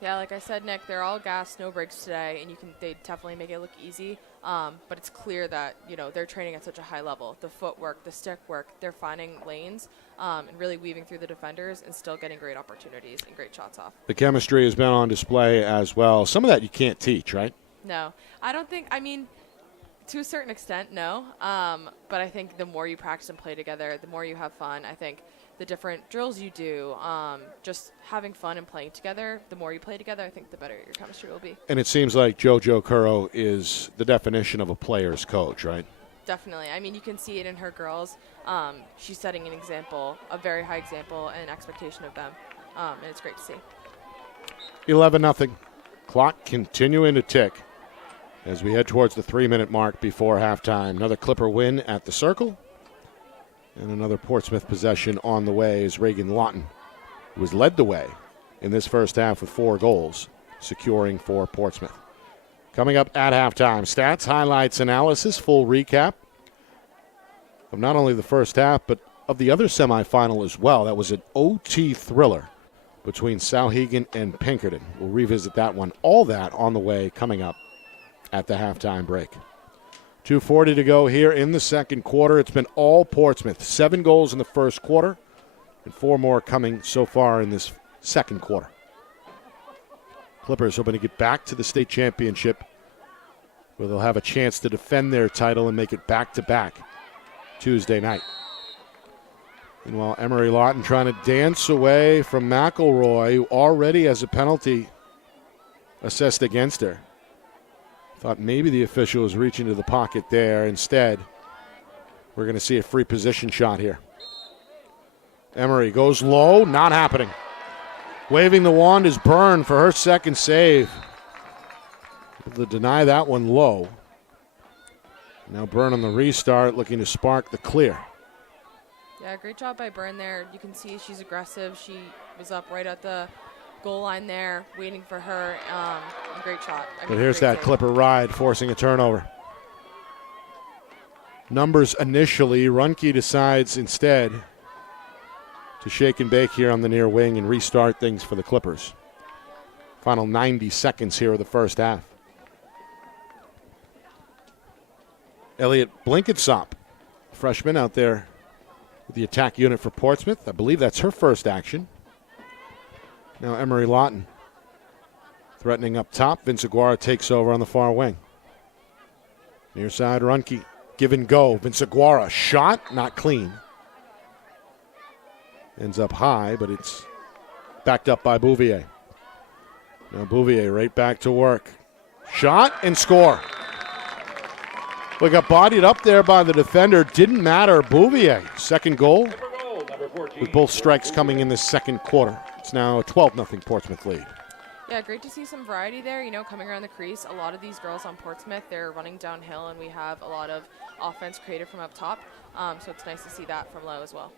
Yeah, like I said, Nick, they're all gas, no breaks today, and they definitely make it look easy. But it's clear that they're training at such a high level. The footwork, the stick work, they're finding lanes and really weaving through the defenders and still getting great opportunities and great shots off. The chemistry has been on display as well. Some of that you can't teach, right? No, I don't think. I mean, to a certain extent, no. But I think the more you practice and play together, the more you have fun. I think the different drills you do, just having fun and playing together, the more you play together, I think the better your chemistry will be. And it seems like JoJo Curro is the definition of a player's coach, right? Definitely. I mean, you can see it in her girls. She's setting an example, a very high example and expectation of them, and it's great to see. 11-0. Clock continuing to tick as we head towards the 3-minute mark before halftime. Another Clipper win at the Circle. And another Portsmouth possession on the way as Reagan Lawton, who has led the way in this first half with 4 goals, securing for Portsmouth. Coming up at halftime, stats, highlights, analysis, full recap of not only the first half, but of the other semifinal as well. That was an OT thriller between Souhegan and Pinkerton. We'll revisit that one. All that on the way coming up at the halftime break. 2:40 to go here in the second quarter. It's been all Portsmouth. 7 goals in the first quarter and 4 more coming so far in this second quarter. Clippers hoping to get back to the state championship where they'll have a chance to defend their title and make it back-to-back Tuesday night. Meanwhile, Emery Lawton trying to dance away from McElroy, who already has a penalty assessed against her. Thought maybe the official was reaching to the pocket there. Instead, we're going to see a free position shot here. Emery goes low, not happening. Waving the wand is Byrne for her second save. Able to deny that one low. Now Byrne on the restart looking to spark the clear. Yeah, great job by Byrne there. You can see she's aggressive. She was up right at the goal line there, waiting for her. Great shot. But here's that Clipper ride, forcing a turnover. Numbers initially. Runke decides instead to shake and bake here on the near wing and restart things for the Clippers. Final 90 seconds here of the first half. Elliot Blinkensop, freshman out there with the attack unit for Portsmouth. I believe that's her first action. Now Emery Lawton threatening up top. Vince Aguirre takes over on the far wing. Near side, Runke. Give and go. Vince Aguirre shot, not clean. Ends up high, but it's backed up by Bouvier. Now Bouvier right back to work. Shot and score. We got bodied up there by the defender. Didn't matter. Bouvier, second goal. With both strikes coming in the second quarter. It's now a 12-0 Portsmouth lead. Yeah, great to see some variety there, coming around the crease. A lot of these girls on Portsmouth, they're running downhill, and we have a lot of offense created from up top. So it's nice to see that from low as well.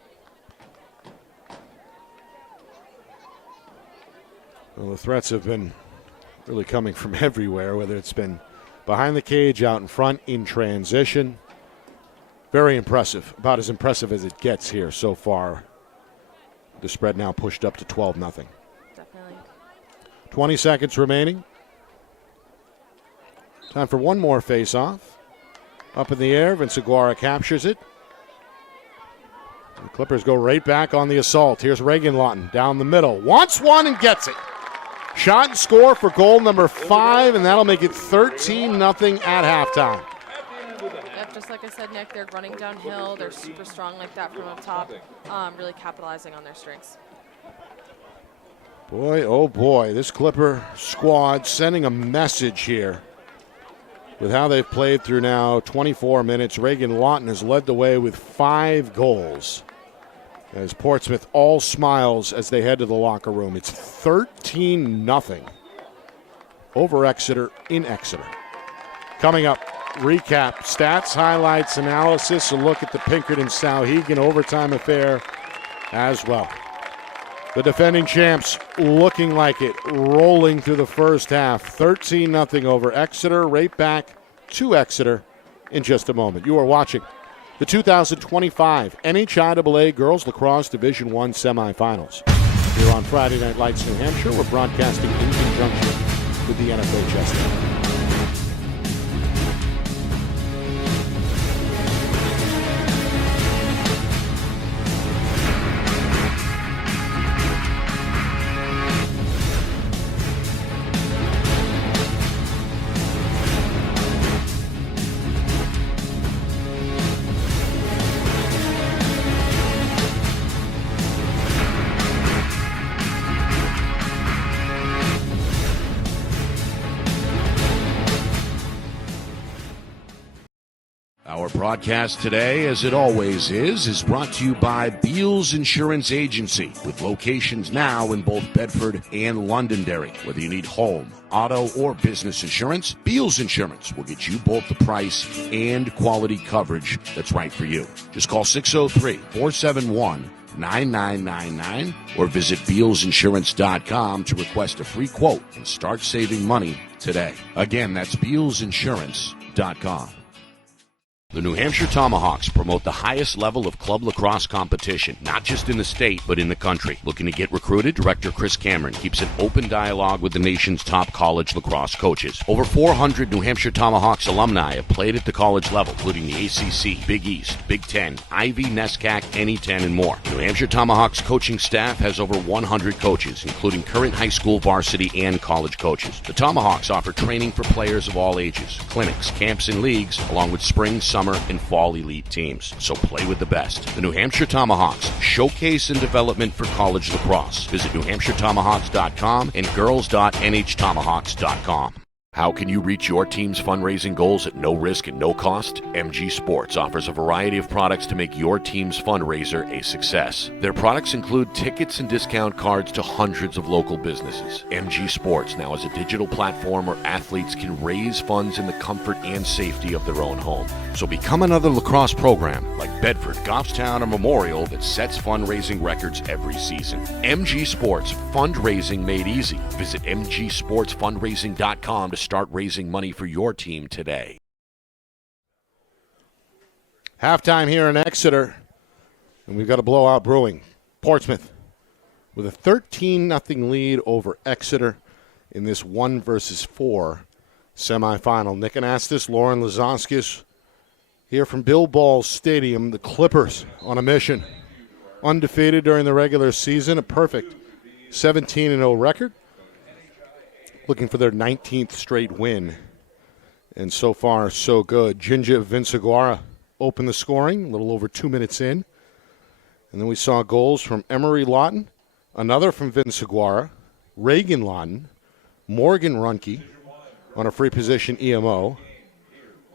Well, the threats have been really coming from everywhere, whether it's been behind the cage, out in front, in transition. Very impressive, about as impressive as it gets here so far. The spread now pushed up to 12-0. Definitely. 20 seconds remaining. Time for one more face-off. Up in the air, Vince Aguirre captures it. The Clippers go right back on the assault. Here's Reagan Lawton down the middle. Wants one and gets it. Shot and score for goal number 5, and that'll make it 13-0 at halftime. Yep, just like I said, Nick, they're running downhill. They're super strong like that from up top, really capitalizing on their strengths. Boy, oh boy, this Clipper squad sending a message here with how they've played through now 24 minutes. Reagan Lawton has led the way with 5 goals. As Portsmouth all smiles as they head to the locker room. It's 13-0 over Exeter in Exeter. Coming up, recap, stats, highlights, analysis, a look at the Pinkerton-Souhegan overtime affair as well. The defending champs looking like it, rolling through the first half. 13-0 over Exeter, right back to Exeter in just a moment. You are watching the 2025 NHIAA Girls Lacrosse Division I Semifinals. Here on Friday Night Lights, New Hampshire, we're broadcasting in conjunction with the NFHS. Our broadcast today, as it always is brought to you by Beals Insurance Agency, with locations now in both Bedford and Londonderry. Whether you need home, auto, or business insurance, Beals Insurance will get you both the price and quality coverage that's right for you. Just call 603-471-9999 or visit BealsInsurance.com to request a free quote and start saving money today. Again, that's BealsInsurance.com. The New Hampshire Tomahawks promote the highest level of club lacrosse competition, not just in the state, but in the country. Looking to get recruited? Director Chris Cameron keeps an open dialogue with the nation's top college lacrosse coaches. Over 400 New Hampshire Tomahawks alumni have played at the college level, including the ACC, Big East, Big Ten, Ivy, NESCAC, NE10, and more. New Hampshire Tomahawks coaching staff has over 100 coaches, including current high school, varsity, and college coaches. The Tomahawks offer training for players of all ages, clinics, camps, and leagues, along with spring, summer, and fall elite teams. So play with the best. The New Hampshire Tomahawks, showcase and development for college lacrosse. Visit NewHampshireTomahawks.com and girls.nhtomahawks.com. How can you reach your team's fundraising goals at no risk and no cost? MG Sports offers a variety of products to make your team's fundraiser a success. Their products include tickets and discount cards to hundreds of local businesses. MG Sports now has a digital platform where athletes can raise funds in the comfort and safety of their own home. So become another lacrosse program like Bedford, Goffstown, or Memorial that sets fundraising records every season. MG Sports, fundraising made easy. Visit mgsportsfundraising.com to start raising money for your team today. Halftime here in Exeter, and we've got a blowout brewing. Portsmouth with a 13-0 lead over Exeter in this 1-4 semifinal. Nick Anastas, Lauren Lazoskis here from Bill Ball Stadium. The Clippers on a mission. Undefeated during the regular season, a perfect 17-0 record. Looking for their 19th straight win. And so far, so good. Ginger Vinciguara opened the scoring a little over 2 minutes in. And then we saw goals from Emery Lawton, another from Vinciguara, Reagan Lawton, Morgan Runke on a free position EMO.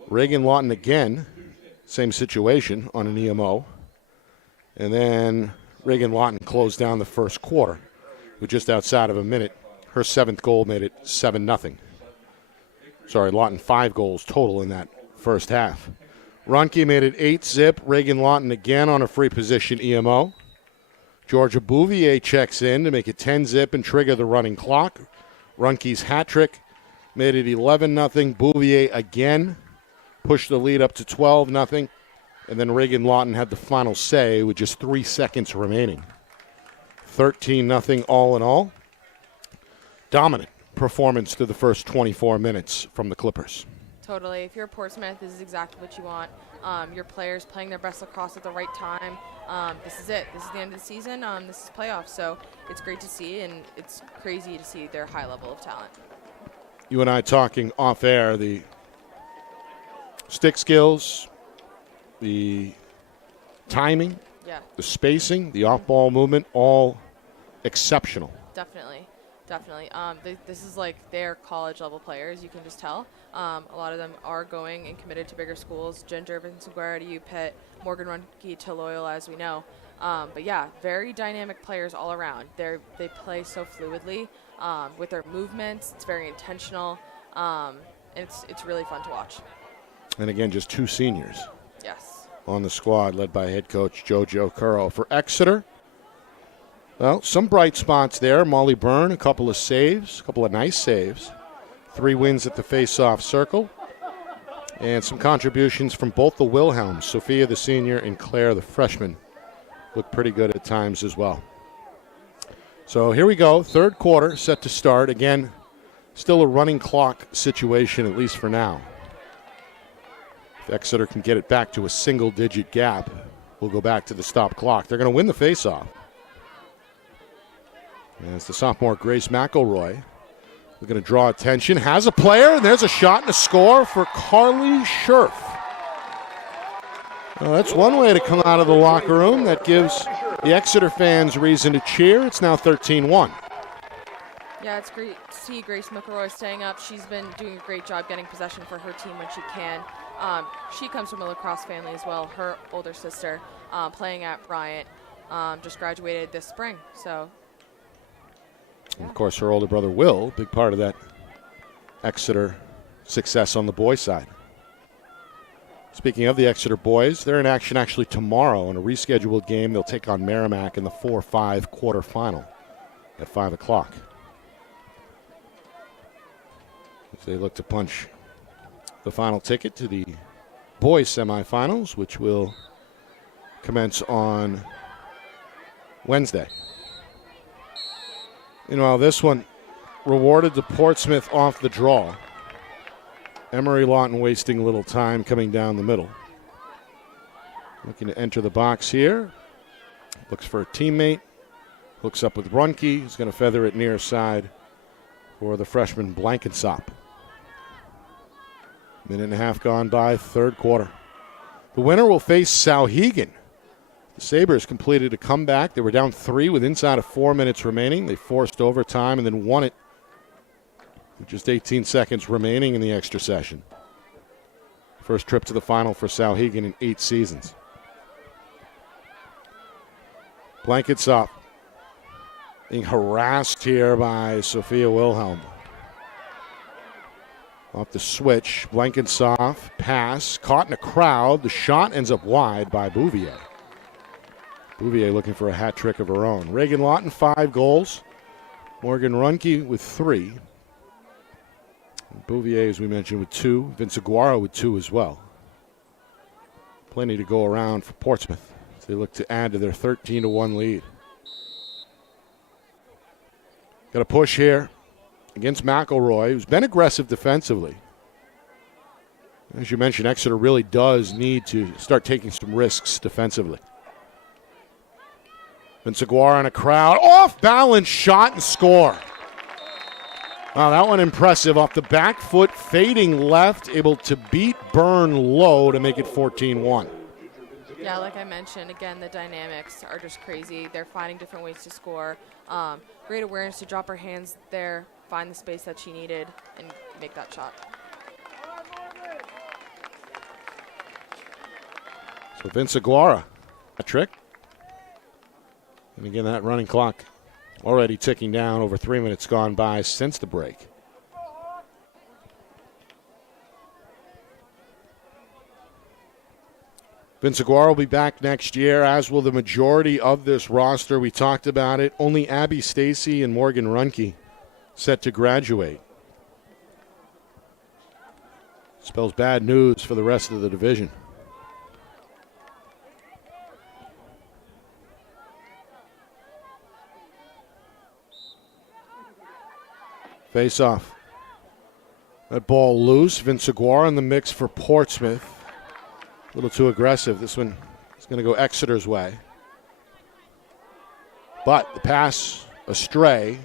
Reagan Lawton again, same situation on an EMO. And then Reagan Lawton closed down the first quarter with just outside of a minute. Her 7th goal made it 7-0. Sorry, Lawton 5 goals total in that first half. Runke made it 8-zip. Reagan Lawton again on a free position EMO. Georgia Bouvier checks in to make it 10-zip and trigger the running clock. Runke's hat trick made it 11-0. Bouvier again pushed the lead up to 12-0. And then Reagan Lawton had the final say with just 3 seconds remaining. 13-0 all in all. Dominant performance through the first 24 minutes from the Clippers. Totally. If you're Portsmouth, this is exactly what you want. Your players playing their best lacrosse at the right time. This is it. This is the end of the season. This is playoffs. So it's great to see, and it's crazy to see their high level of talent. You and I talking off air, the stick skills, the timing, the spacing, the off-ball movement, all exceptional. Definitely. This is like their college-level players. You can just tell. A lot of them are going and committed to bigger schools. Ginger Vinciguara to UPitt, Morgan Runke to Loyola, as we know. But yeah, very dynamic players all around. They play so fluidly with their movements. It's very intentional. It's really fun to watch. And again, just 2 seniors. Yes. On the squad, led by head coach JoJo Curro. For Exeter, well, some bright spots there. Molly Byrne, a couple of saves, a couple of nice saves. 3 wins at the face-off circle. And some contributions from both the Wilhelms, Sophia the senior and Claire the freshman. Look pretty good at times as well. So here we go, third quarter set to start. Again, still a running clock situation, at least for now. If Exeter can get it back to a single-digit gap, we'll go back to the stop clock. They're going to win the face-off. And it's the sophomore Grace McElroy. We're going to draw attention. Has a player, and there's a shot and a score for Carly Scherf. Well, that's one way to come out of the locker room. That gives the Exeter fans reason to cheer. It's now 13-1. Yeah, it's great to see Grace McElroy staying up. She's been doing a great job getting possession for her team when she can. She comes from a lacrosse family as well. Her older sister playing at Bryant just graduated this spring. So. And of course, her older brother, Will, big part of that Exeter success on the boys' side. Speaking of the Exeter boys, they're in action actually tomorrow in a rescheduled game. They'll take on Merrimack in the 4-5 quarterfinal at 5 o'clock. As they look to punch the final ticket to the boys' semifinals, which will commence on Wednesday. Meanwhile, this one rewarded to Portsmouth off the draw. Emery Lawton wasting a little time coming down the middle. Looking to enter the box here. Looks for a teammate. Hooks up with Runke. He's going to feather it near side for the freshman Blankensop. Minute and a half gone by, third quarter. The winner will face Souhegan. The Sabres completed a comeback. They were down 3 with inside of 4 minutes remaining. They forced overtime and then won it with just 18 seconds remaining in the extra session. First trip to the final for Souhegan in 8 seasons. Blankets up. Being harassed here by Sophia Wilhelm. Off the switch, Blenkinsoff, pass, caught in a crowd. The shot ends up wide by Bouvier. Bouvier looking for a hat trick of her own. Reagan Lawton, 5 goals. Morgan Runke with 3. Bouvier, as we mentioned, with 2. Vince Aguara with 2 as well. Plenty to go around for Portsmouth as they look to add to their 13-1 lead. Got a push here against McElroy, who's been aggressive defensively. As you mentioned, Exeter really does need to start taking some risks defensively. Vince Aguara in a crowd. Off-balance shot and score. Wow, that one impressive. Off the back foot, fading left, able to beat Byrne low to make it 14-1. Yeah, like I mentioned, again, the dynamics are just crazy. They're finding different ways to score. Great awareness to drop her hands there, find the space that she needed, and make that shot. So Vince Aguara, a trick. And again, that running clock already ticking down, over 3 minutes gone by since the break. Vince Aguara will be back next year, as will the majority of this roster. We talked about it. Only Abby Stacy and Morgan Runke set to graduate. Spells bad news for the rest of the division. Face off. That ball loose. Vince Aguara in the mix for Portsmouth. A little too aggressive. This one is going to go Exeter's way. But the pass astray.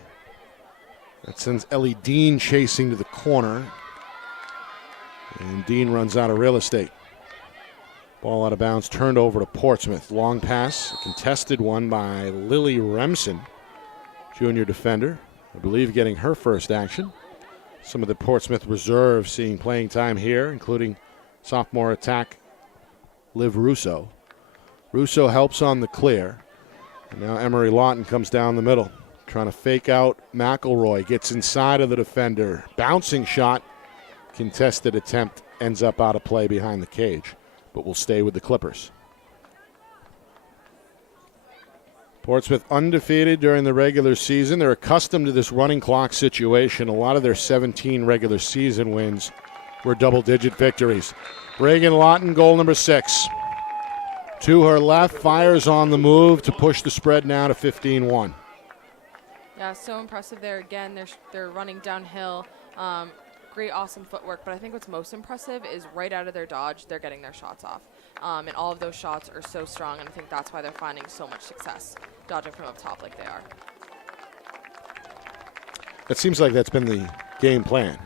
That sends Ellie Dean chasing to the corner. And Dean runs out of real estate. Ball out of bounds, turned over to Portsmouth. Long pass, a contested one by Lily Remsen, junior defender. I believe getting her first action. Some of the Portsmouth reserves seeing playing time here, including sophomore attack Liv Russo. Russo helps on the clear. And now Emery Lawton comes down the middle, trying to fake out McElroy. Gets inside of the defender. Bouncing shot. Contested attempt ends up out of play behind the cage, but will stay with the Clippers. Portsmouth undefeated during the regular season. They're accustomed to this running clock situation. A lot of their 17 regular season wins were double-digit victories. Reagan Lawton, goal number 6. To her left, fires on the move to push the spread now to 15-1. Yeah, so impressive there. Again, they're running downhill. Great, awesome footwork. But I think what's most impressive is right out of their dodge, they're getting their shots off. And all of those shots are so strong, and I think that's why they're finding so much success dodging from up top like they are. It seems like that's been the game plan.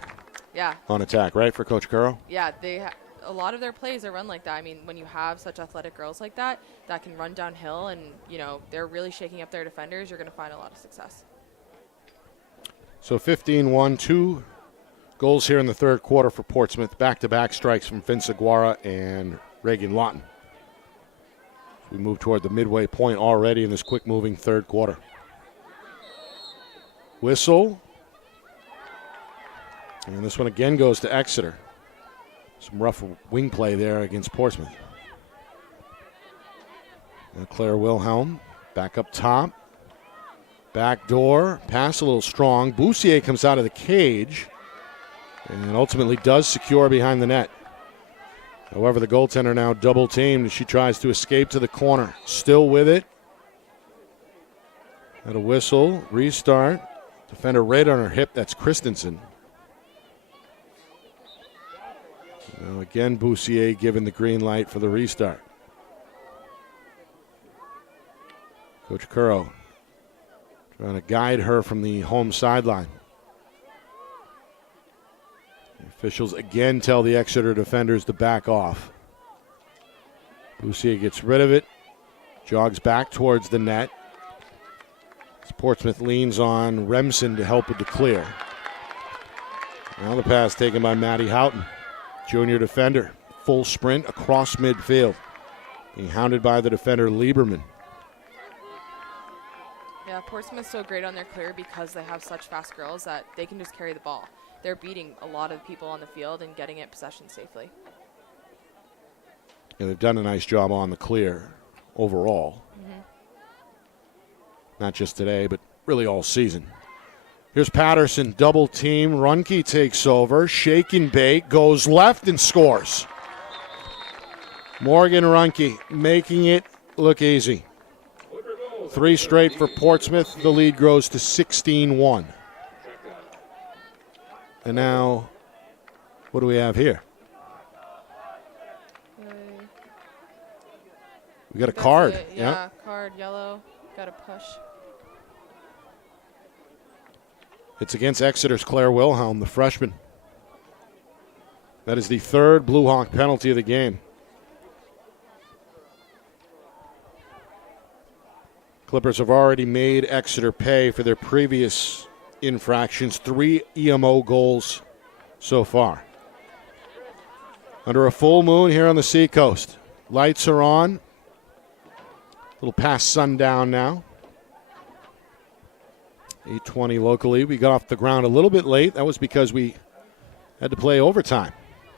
Yeah. On attack, right, for Coach Currow? Yeah, a lot of their plays are run like that. I mean, when you have such athletic girls like that can run downhill and, they're really shaking up their defenders, you're going to find a lot of success. So 15-1, 2 goals here in the third quarter for Portsmouth. Back-to-back strikes from Vince Aguara and Reagan Lawton. We move toward the midway point already in this quick-moving third quarter. Whistle. And this one again goes to Exeter. Some rough wing play there against Portsmouth. Now Claire Wilhelm back up top. Back door. Pass a little strong. Boussier comes out of the cage and ultimately does secure behind the net. However, the goaltender now double teamed as she tries to escape to the corner. Still with it. At a whistle. Restart. Defender right on her hip. That's Christensen. Now again, Boussier given the green light for the restart. Coach Currow trying to guide her from the home sideline. The officials again tell the Exeter defenders to back off. Boussier gets rid of it, jogs back towards the net. As Portsmouth leans on Remsen to help with the clear. Now the pass taken by Matty Houghton, junior defender. Full sprint across midfield. Being hounded by the defender Lieberman. Yeah, Portsmouth's so great on their clear because they have such fast girls that they can just carry the ball. They're beating a lot of people on the field and getting it possession safely. Yeah, they've done a nice job on the clear overall. Not just today, but really all season. Here's Patterson, double team. Runke takes over. Shake and bake, goes left and scores. Morgan Runke making it look easy. 3 straight for Portsmouth. The lead grows to 16-1. And now, what do we have here? We got a card. Yeah, card, yellow. Got a push. It's against Exeter's Claire Wilhelm, the freshman. That is the 3rd Blue Hawk penalty of the game. Clippers have already made Exeter pay for their previous infractions. 3 EMO goals so far. Under a full moon here on the Seacoast. Lights are on. A little past sundown now. 8:20 locally. We got off the ground a little bit late. That was because we had to play overtime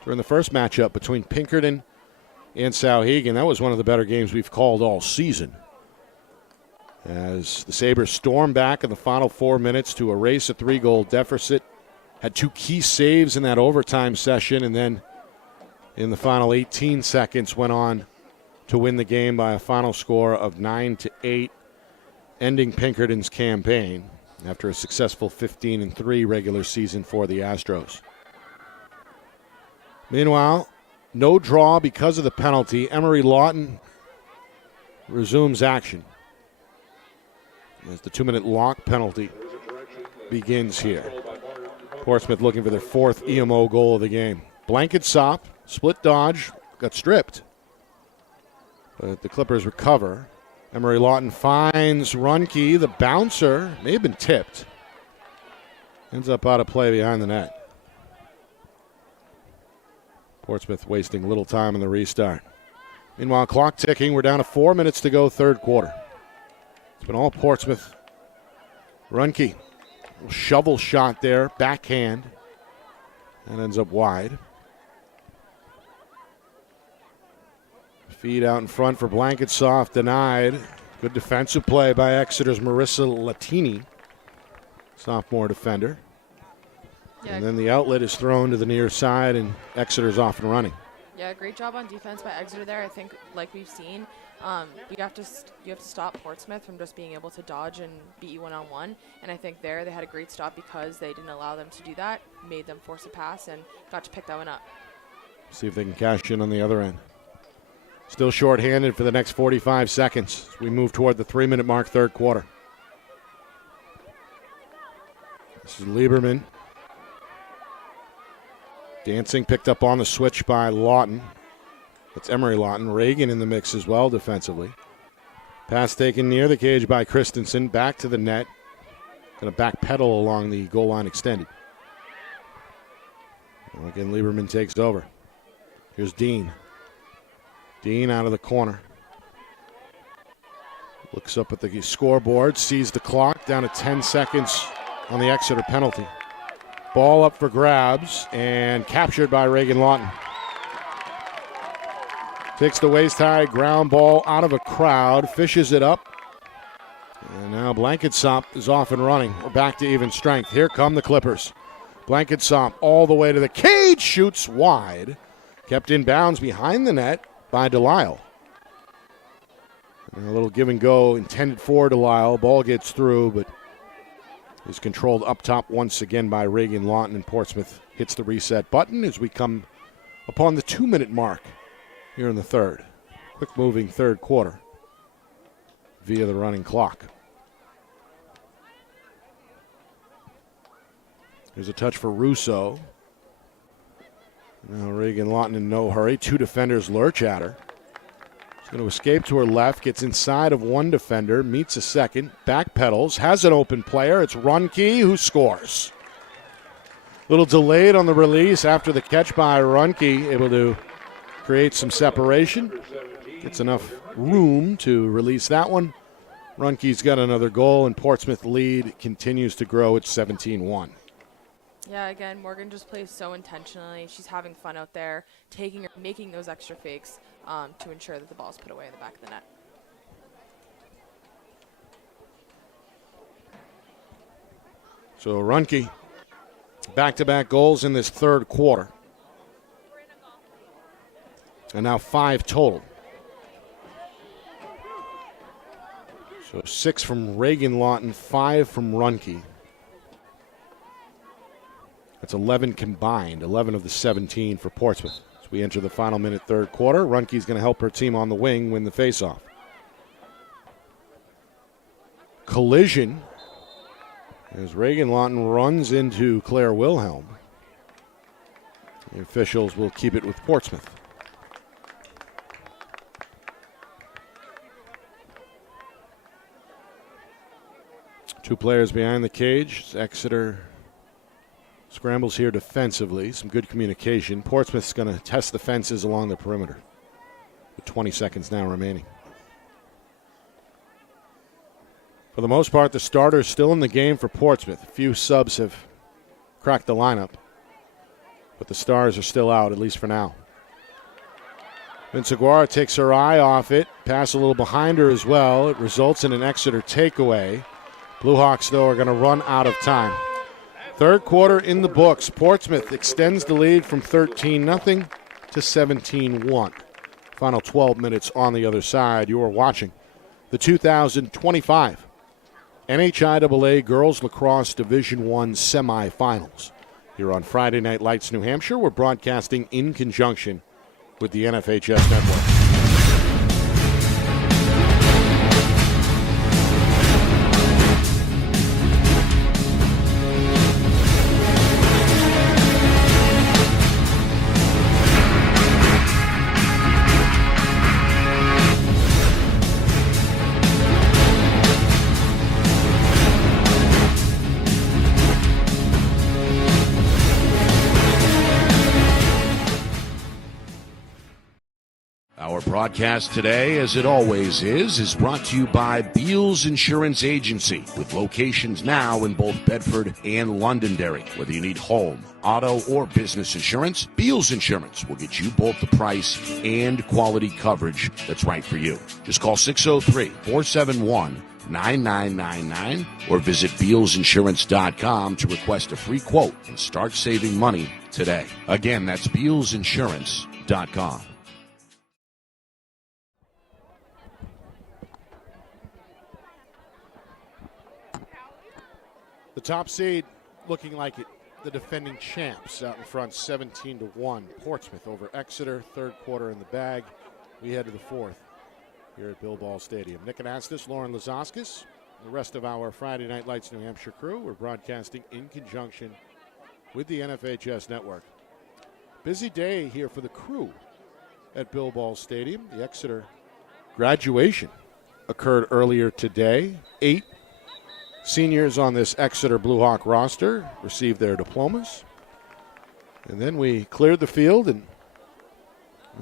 during the first matchup between Pinkerton and Souhegan. That was one of the better games we've called all season. As the Sabres stormed back in the final 4 minutes to erase a 3-goal deficit. Had 2 key saves in that overtime session, and then in the final 18 seconds went on to win the game by a final score of 9-8, ending Pinkerton's campaign after a successful 15-3 regular season for the Astros. Meanwhile, no draw because of the penalty. Emery Lawton resumes action as the 2-minute lock penalty begins here. Portsmouth looking for their 4th EMO goal of the game. Blanket sop, split dodge, got stripped. But the Clippers recover. Emery Lawton finds Runke, the bouncer, may have been tipped. Ends up out of play behind the net. Portsmouth wasting little time in the restart. Meanwhile, clock ticking. We're down to 4 minutes to go, 3rd quarter. It's been all Portsmouth. Runke, shovel shot there, backhand. And ends up wide. Feed out in front for Blanketsoft, denied. Good defensive play by Exeter's Marissa Latini, sophomore defender. Yeah. And then the outlet is thrown to the near side, and Exeter's off and running. Yeah, great job on defense by Exeter there. I think, like we've seen, you have to stop Portsmouth from just being able to dodge and beat you one-on-one. And I think there they had a great stop because they didn't allow them to do that, made them force a pass, and got to pick that one up. See if they can cash in on the other end. Still shorthanded for the next 45 seconds as we move toward the 3-minute mark, 3rd quarter. This is Lieberman. Dancing picked up on the switch by Lawton. That's Emery Lawton. Reagan in the mix as well defensively. Pass taken near the cage by Christensen. Back to the net. Going to backpedal along the goal line extended. Well, again, Lieberman takes over. Here's Dean. Dean out of the corner. Looks up at the scoreboard, sees the clock, down to 10 seconds on the Exeter penalty. Ball up for grabs and captured by Reagan Lawton. Takes the waist-high ground ball out of a crowd, fishes it up. And now Blanketsop is off and running. We're back to even strength. Here come the Clippers. Blanketsop all the way to the cage, shoots wide. Kept in bounds behind the net by Delisle. And a little give and go intended for Delisle. Ball gets through, but is controlled up top once again by Reagan Lawton, and Portsmouth hits the reset button as we come upon the 2-minute mark here in the 3rd. Quick moving 3rd quarter via the running clock. There's a touch for Russo. Now Reagan Lawton in no hurry. 2 defenders lurch at her. She's going to escape to her left, gets inside of 1 defender, meets a second, backpedals, has an open player. It's Runke who scores. little delayed on the release after the catch by Runke, able to create some separation. Gets enough room to release that one. Runke's got another goal, and Portsmouth lead continues to grow at 17-1. Yeah, again, Morgan just plays so intentionally. She's having fun out there, making those extra fakes to ensure that the ball's put away in the back of the net. So Runke, back-to-back goals in this third quarter. And now 5 total. So 6 from Reagan Lawton, 5 from Runke. That's 11 combined, 11 of the 17 for Portsmouth. As we enter the final minute third quarter, Runke's going to help her team on the wing win the faceoff. Collision as Reagan Lawton runs into Claire Wilhelm. The officials will keep it with Portsmouth. Two players behind the cage. Exeter scrambles here defensively. Some good communication. Portsmouth's going to test the fences along the perimeter. With 20 seconds now remaining. For the most part, the starters still in the game for Portsmouth. A few subs have cracked the lineup. But the stars are still out, at least for now. Vinciguara takes her eye off it. Pass a little behind her as well. It results in an Exeter takeaway. Blue Hawks, though, are going to run out of time. Third quarter in the books. Portsmouth extends the lead from 13-0 to 17-1. Final 12 minutes on the other side. You are watching the 2025 NHIAA Girls Lacrosse Division I Semifinals. Here on Friday Night Lights, New Hampshire, we're broadcasting in conjunction with the NFHS Network. Broadcast today, as it always is brought to you by Beals Insurance Agency, with locations now in both Bedford and Londonderry. Whether you need home, auto, or business insurance, Beals Insurance will get you both the price and quality coverage that's right for you. Just call 603-471-9999 or visit BealsInsurance.com to request a free quote and start saving money today. Again, that's BealsInsurance.com. The top seed looking like it, the defending champs out in front, 17-1. Portsmouth over Exeter, third quarter in the bag. We head to the fourth here at Bill Ball Stadium. Nick Anastas, Lauren Lazaskis, the rest of our Friday Night Lights New Hampshire crew. We're broadcasting in conjunction with the NFHS Network. Busy day here for the crew at Bill Ball Stadium. The Exeter graduation occurred earlier today. 8 seniors on this Exeter Blue Hawk roster received their diplomas. And then we cleared the field and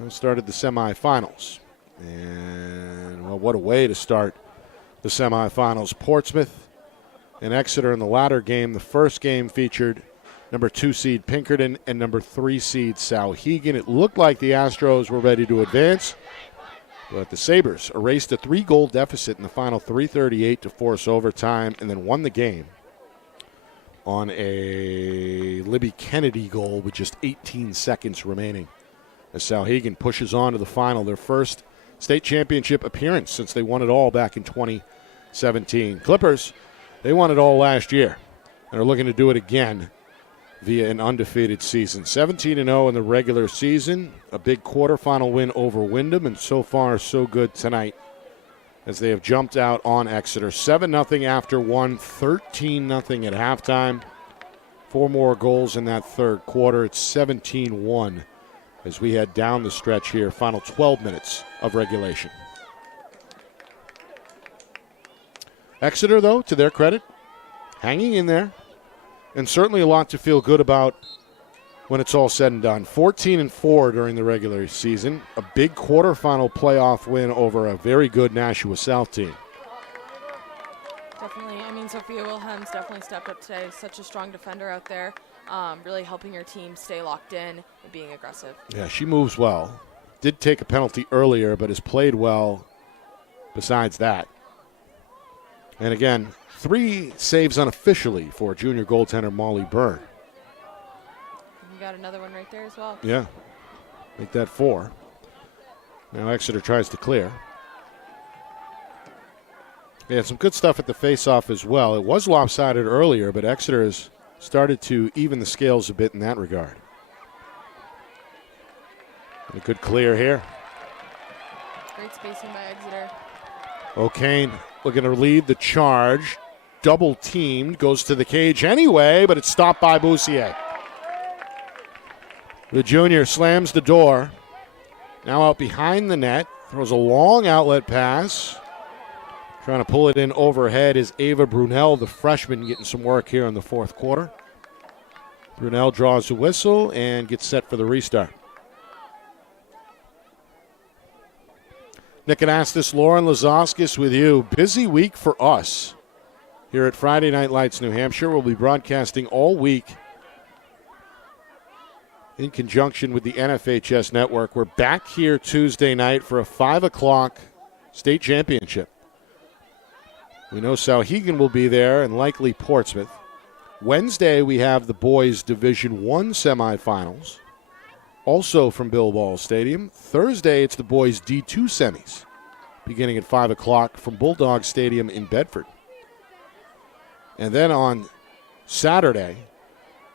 started the semifinals. And, well, what a way to start the semifinals. Portsmouth and Exeter in the latter game. The first game featured number 2 seed Pinkerton and number 3 seed Souhegan. It looked like the Astros were ready to advance, but the Sabres erased a 3-goal deficit in the final 3:38 to force overtime and then won the game on a Libby Kennedy goal with just 18 seconds remaining. As Souhegan pushes on to the final, their first state championship appearance since they won it all back in 2017. Clippers, they won it all last year and are looking to do it again via an undefeated season. 17-0 in the regular season, a big quarterfinal win over Wyndham, and so far so good tonight as they have jumped out on Exeter. 7-0 after one, 13-0 at halftime. 4 more goals in that third quarter. It's 17-1 as we head down the stretch here, final 12 minutes of regulation. Exeter, though, to their credit, hanging in there. and certainly a lot to feel good about when it's all said and done. 14-4 during the regular season, a big quarterfinal playoff win over a very good Nashua South team. Definitely. I mean, Sophia Wilhelm's definitely stepped up today. Such a strong defender out there, really helping your team stay locked in and being aggressive. Yeah, she moves well. Did take a penalty earlier, but has played well besides that. And again, 3 saves unofficially for junior goaltender Molly Byrne. You got another one right there as well. Yeah, make that 4. Now Exeter tries to clear. Yeah, some good stuff at the face-off as well. It was lopsided earlier, but Exeter has started to even the scales a bit in that regard. And a good clear here. Great spacing by Exeter. O'Kane looking to lead the charge. Double teamed, goes to the cage anyway, but it's stopped by Boussier. The junior slams the door. Now out behind the net. Throws a long outlet pass. Trying to pull it in overhead is Ava Brunel, the freshman, getting some work here in the fourth quarter. Brunel draws a whistle and gets set for the restart. Nick Anastas, Lauren Lazoskis with you. Busy week for us here at Friday Night Lights, New Hampshire. We'll be broadcasting all week in conjunction with the NFHS Network. We're back here Tuesday night for a 5 o'clock state championship. We know Sauhegan will be there and likely Portsmouth. Wednesday, we have the boys Division I semifinals, also from Bill Ball Stadium. Thursday, it's the boys D2 semis, beginning at 5 o'clock from Bulldog Stadium in Bedford. And then on Saturday,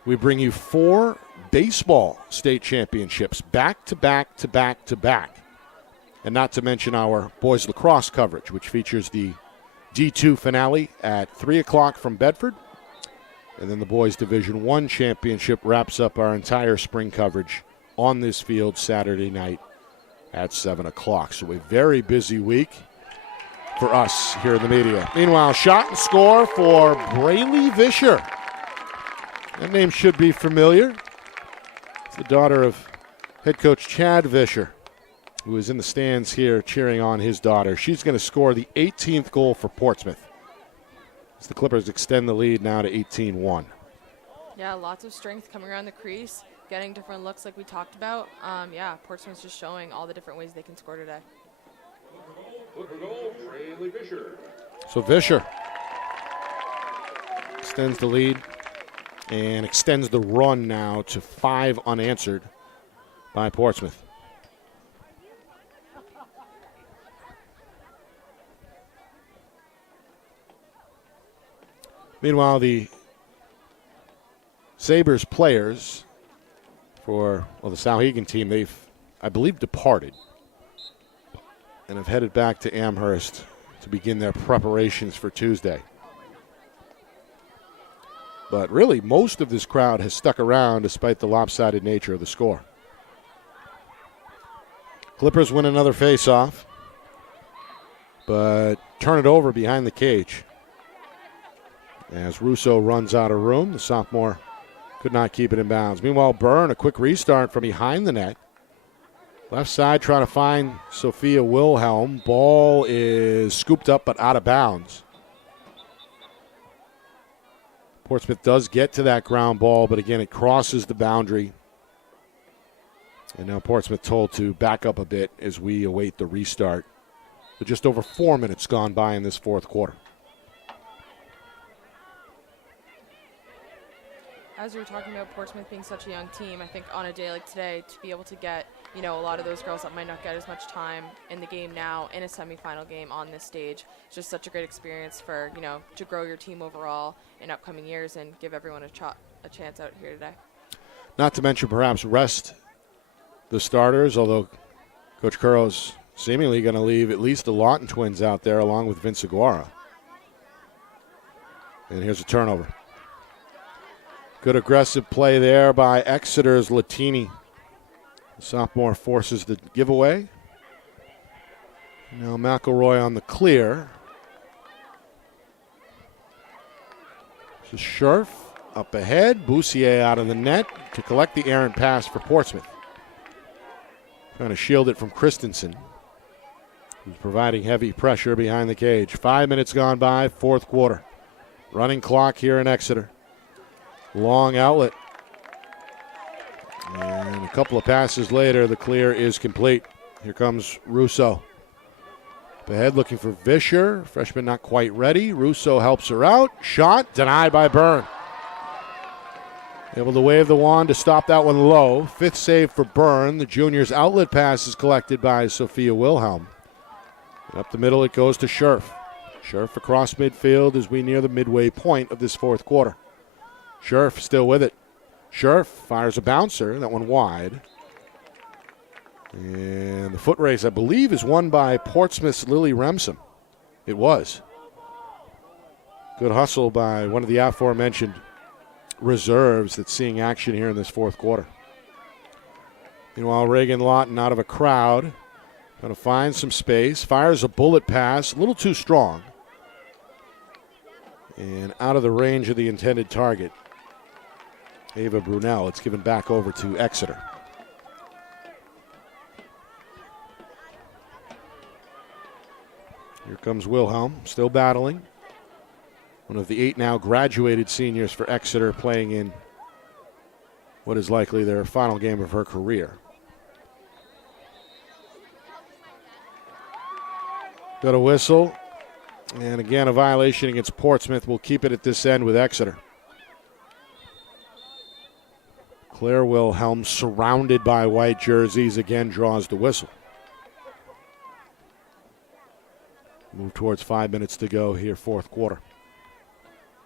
we bring you 4 baseball state championships, back to back to back to back. And not to mention our boys lacrosse coverage, which features the D2 finale at 3 o'clock from Bedford. And then the boys Division I championship wraps up our entire spring coverage on this field Saturday night at 7 o'clock. So a very busy week for us here in the media. Meanwhile, shot and score for Braylee Vischer. That name should be familiar. It's the daughter of head coach Chad Vischer, who is in the stands here cheering on his daughter. She's going to score the 18th goal for Portsmouth as the Clippers extend the lead now to 18-1. Yeah, lots of strength coming around the crease, getting different looks like we talked about. Yeah, Portsmouth's just showing all the different ways they can score today. So Vischer extends the lead and extends the run now to 5 unanswered by Portsmouth. Meanwhile, the Sabres players for the Sauhegan team, they've, I believe, departed and have headed back to Amherst to begin their preparations for Tuesday. But really, most of this crowd has stuck around despite the lopsided nature of the score. Clippers win another faceoff, but turn it over behind the cage. As Russo runs out of room, the sophomore could not keep it in bounds. Meanwhile, Byrne, a quick restart from behind the net. Left side trying to find Sophia Wilhelm. Ball is scooped up but out of bounds. Portsmouth does get to that ground ball, but again, it crosses the boundary. And now Portsmouth told to back up a bit as we await the restart. With just over 4 minutes gone by in this fourth quarter. As we were talking about Portsmouth being such a young team, I think on a day like today, to be able to get, a lot of those girls that might not get as much time in the game now, in a semifinal game on this stage, it's just such a great experience for, to grow your team overall in upcoming years and give everyone a chance out here today. Not to mention perhaps rest the starters, although Coach Curro's seemingly going to leave at least the Lawton twins out there along with Vince Aguara. And here's a turnover. Good aggressive play there by Exeter's Latini. The sophomore forces the giveaway. Now McElroy on the clear. This is Scherf. up ahead. Boussier out of the net to collect the errant pass for Portsmouth. Trying to shield it from Christensen, who's providing heavy pressure behind the cage. 5 minutes gone by, fourth quarter. Running clock here in Exeter. Long outlet. And a couple of passes later, the clear is complete. Here comes Russo. Up ahead looking for Vischer. Freshman not quite ready. Russo helps her out. Shot denied by Byrne. Able to wave the wand to stop that one low. Fifth save for Byrne. The junior's outlet pass is collected by Sophia Wilhelm. And up the middle it goes to Scherf. Scherf across midfield as we near the midway point of this fourth quarter. Scherf still with it. Scherf fires a bouncer. That one wide. And the foot race, I believe, is won by Portsmouth's Lily Remsen. It was. Good hustle by one of the aforementioned reserves that's seeing action here in this fourth quarter. Meanwhile, Reagan Lawton out of a crowd. Going to find some space. Fires a bullet pass. A little too strong. And out of the range of the intended target. Ava Brunel. It's given back over to Exeter. Here comes Wilhelm, still battling. One of the 8 now graduated seniors for Exeter, playing in what is likely their final game of her career. Got a whistle. And again, a violation against Portsmouth. We'll keep it at this end with Exeter. Claire Wilhelm, surrounded by white jerseys, again draws the whistle. Move towards 5 minutes to go here, fourth quarter.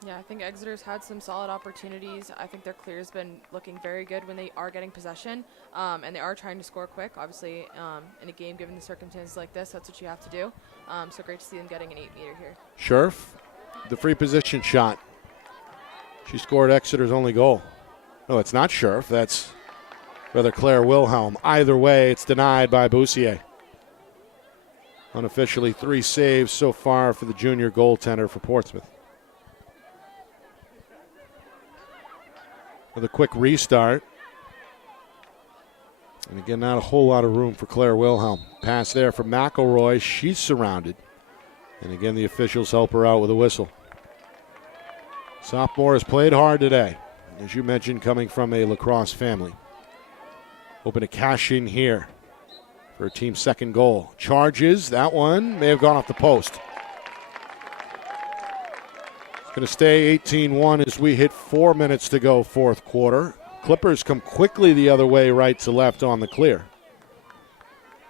Yeah, I think Exeter's had some solid opportunities. I think their clear's been looking very good when they are getting possession, and they are trying to score quick. Obviously, in a game, given the circumstances like this, that's what you have to do. So great to see them getting an 8-meter here. Scherf, the free position shot. She scored Exeter's only goal. No, it's not Scherf. That's rather Claire Wilhelm. Either way, it's denied by Boussier. Unofficially 3 saves so far for the junior goaltender for Portsmouth. With a quick restart. And again, not a whole lot of room for Claire Wilhelm. Pass there from McElroy. She's surrounded. And again, the officials help her out with a whistle. Sophomore has played hard today. As you mentioned, coming from a lacrosse family. Hoping to cash in here for her team's second goal. Charges. That one may have gone off the post. It's going to stay 18-1 as we hit 4 minutes to go, fourth quarter. Clippers come quickly the other way, right to left on the clear.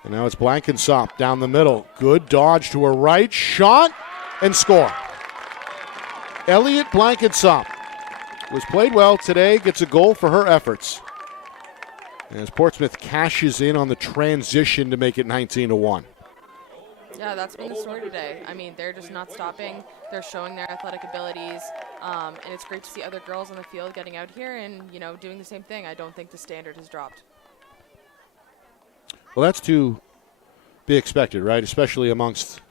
And now it's Blankensop down the middle. Good dodge to her right. Shot and score. Elliot Blankensop, who has played well today, gets a goal for her efforts. As Portsmouth cashes in on the transition to make it 19-1. Yeah, that's been the story today. I mean, they're just not stopping. They're showing their athletic abilities, and it's great to see other girls on the field getting out here and, you know, doing the same thing. I don't think the standard has dropped. Well, that's to be expected, right? Especially amongst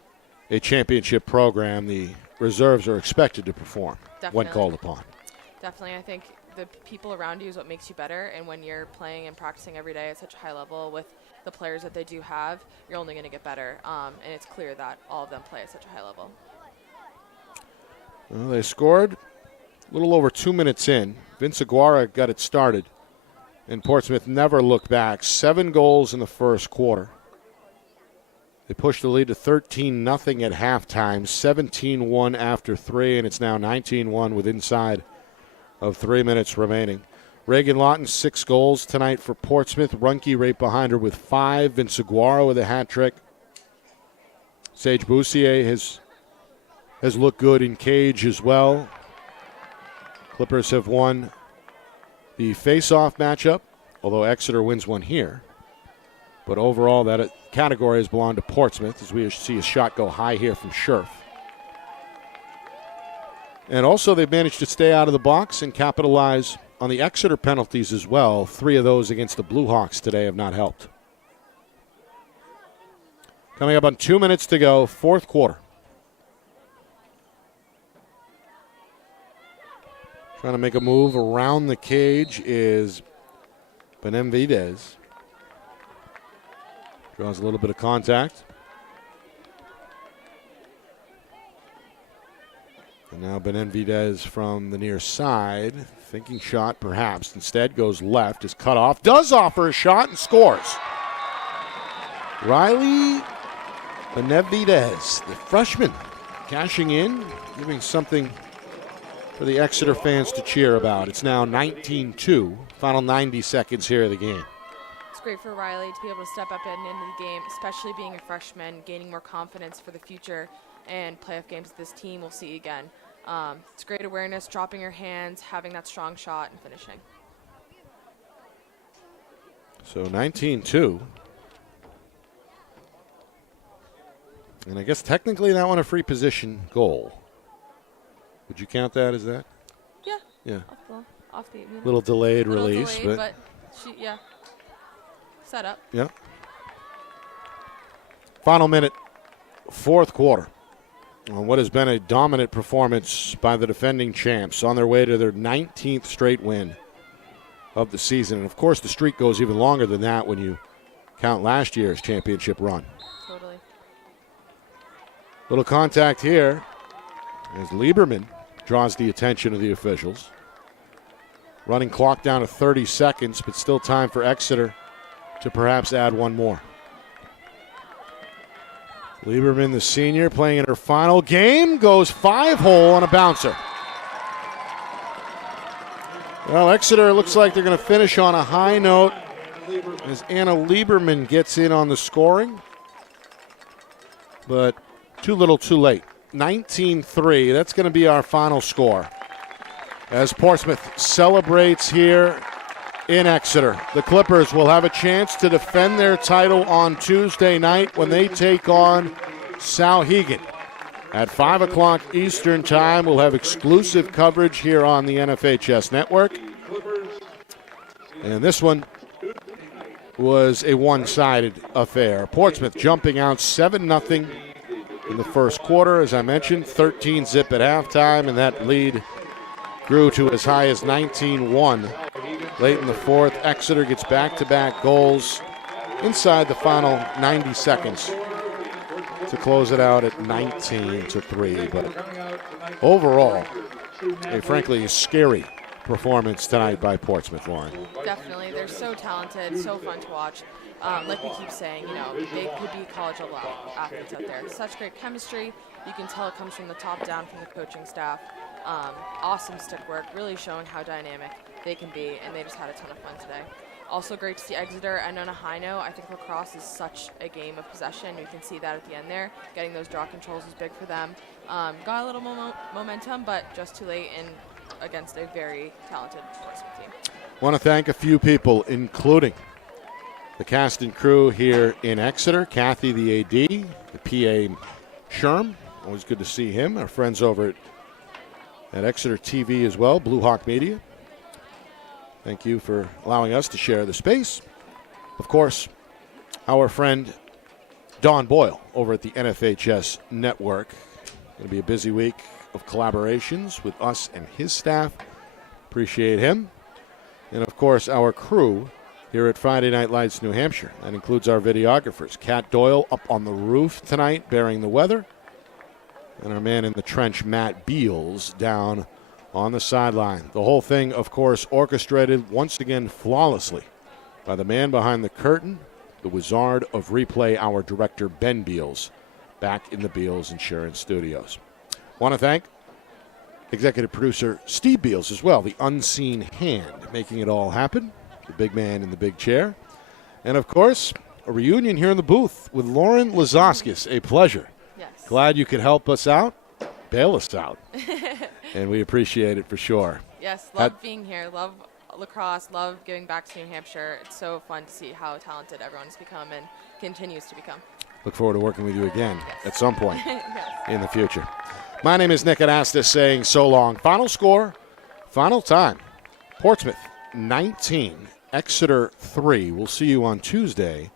a championship program, the reserves are expected to perform when called upon. Definitely. I think the people around you is what makes you better, and when you're playing and practicing every day at such a high level with the players that they do have, you're only going to get better, and it's clear that all of them play at such a high level. Well, they scored a little over 2 minutes in. Vince Aguara got it started, and Portsmouth never looked back. 7 goals in the first quarter. They pushed the lead to 13-0 at halftime, 17-1 after 3, and it's now 19-1 with inside of 3 minutes remaining. Reagan Lawton, 6 goals tonight for Portsmouth. Runke right behind her with 5. Vince Aguara with a hat trick. Sage Boussier has looked good in cage as well. Clippers have won the face-off matchup, although Exeter wins one here. But overall, that category has belonged to Portsmouth, as we see a shot go high here from Scherf. And also, they've managed to stay out of the box and capitalize on the Exeter penalties as well. 3 of those against the Blue Hawks today have not helped. Coming up on 2 minutes to go, fourth quarter. Trying to make a move around the cage is Benavidez. Draws a little bit of contact. And now Benavidez from the near side, thinking shot perhaps. Instead goes left, is cut off, does offer a shot and scores. Riley Benavidez, the freshman, cashing in, giving something for the Exeter fans to cheer about. It's now 19-2, final 90 seconds here of the game. It's great for Riley to be able to step up at the end of the game, especially being a freshman, gaining more confidence for the future and playoff games this team will see again. It's great awareness, dropping your hands, having that strong shot, and finishing. So 19-2. And I guess technically that one a free position goal. Would you count that as that? Yeah. Yeah. Off the little delayed little release. Delayed, but yeah. Set up. Yeah. Final minute, fourth quarter. On what has been a dominant performance by the defending champs on their way to their 19th straight win of the season. And, of course, the streak goes even longer than that when you count last year's championship run. Totally. Little contact here as Lieberman draws the attention of the officials. Running clock down to 30 seconds, but still time for Exeter to perhaps add one more. Lieberman, the senior, playing in her final game, goes 5-hole on a bouncer. Well, Exeter looks like they're going to finish on a high note as Anna Lieberman gets in on the scoring. But too little, too late. 19-3, that's going to be our final score. As Portsmouth celebrates here in Exeter, the Clippers will have a chance to defend their title on Tuesday night when they take on Souhegan. At 5 o'clock Eastern Time, we'll have exclusive coverage here on the NFHS Network. And this one was a one-sided affair. Portsmouth jumping out 7-0 in the first quarter. As I mentioned, 13-zip at halftime, and that lead grew to as high as 19-1. Late in the fourth, Exeter gets back-to-back goals inside the final 90 seconds to close it out at 19-3. But overall, frankly, a scary performance tonight by Portsmouth, Lauren. Definitely. They're so talented, so fun to watch. Like we keep saying, they could be college-level athletes out there. Such great chemistry. You can tell it comes from the top down from the coaching staff. Awesome stick work, really showing how dynamic they can be, and they just had a ton of fun today. Also great to see Exeter and on a high note. I think lacrosse is such a game of possession. You can see that at the end there. Getting those draw controls is big for them. Got a little momentum, but just too late and against a very talented Portsmouth team. Want to thank a few people, including the cast and crew here in Exeter. Kathy, the AD, the PA Sherm. Always good to see him. Our friends over at Exeter TV as well, Blue Hawk Media. Thank you for allowing us to share the space. Of course, our friend Don Boyle over at the NFHS Network. Going to be a busy week of collaborations with us and his staff. Appreciate him. And of course, our crew here at Friday Night Lights, New Hampshire. That includes our videographers. Kat Doyle up on the roof tonight, bearing the weather. And our man in the trench, Matt Beals, down on the sideline. The whole thing, of course, orchestrated once again flawlessly by the man behind the curtain, the wizard of replay, our director, Ben Beals, back in the Beals Insurance Studios. Want to thank executive producer Steve Beals as well, the unseen hand, making it all happen, the big man in the big chair. And, of course, a reunion here in the booth with Lauren Lazoskis. A pleasure. Yes. Glad you could help us out, bail us out. And we appreciate it for sure. Yes, love being here. Love lacrosse. Love giving back to New Hampshire. It's so fun to see how talented everyone has become and continues to become. Look forward to working with you again at some point Yes. in the future. My name is Nick Anastas saying so long. Final score, final time. Portsmouth 19, Exeter 3. We'll see you on Tuesday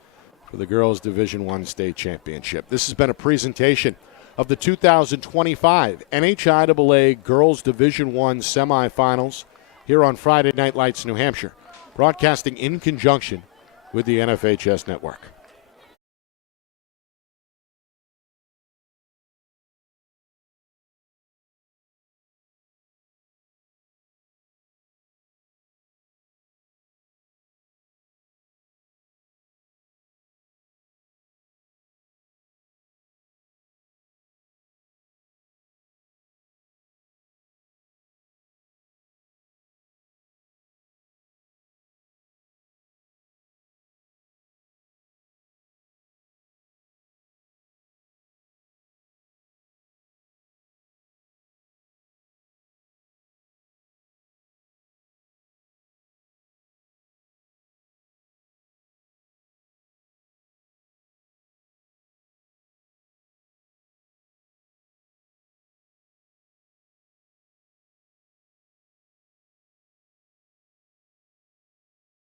for the Girls Division I State Championship. This has been a presentation of the 2025 NHIAA Girls Division I Semifinals here on Friday Night Lights, New Hampshire, broadcasting in conjunction with the NFHS Network.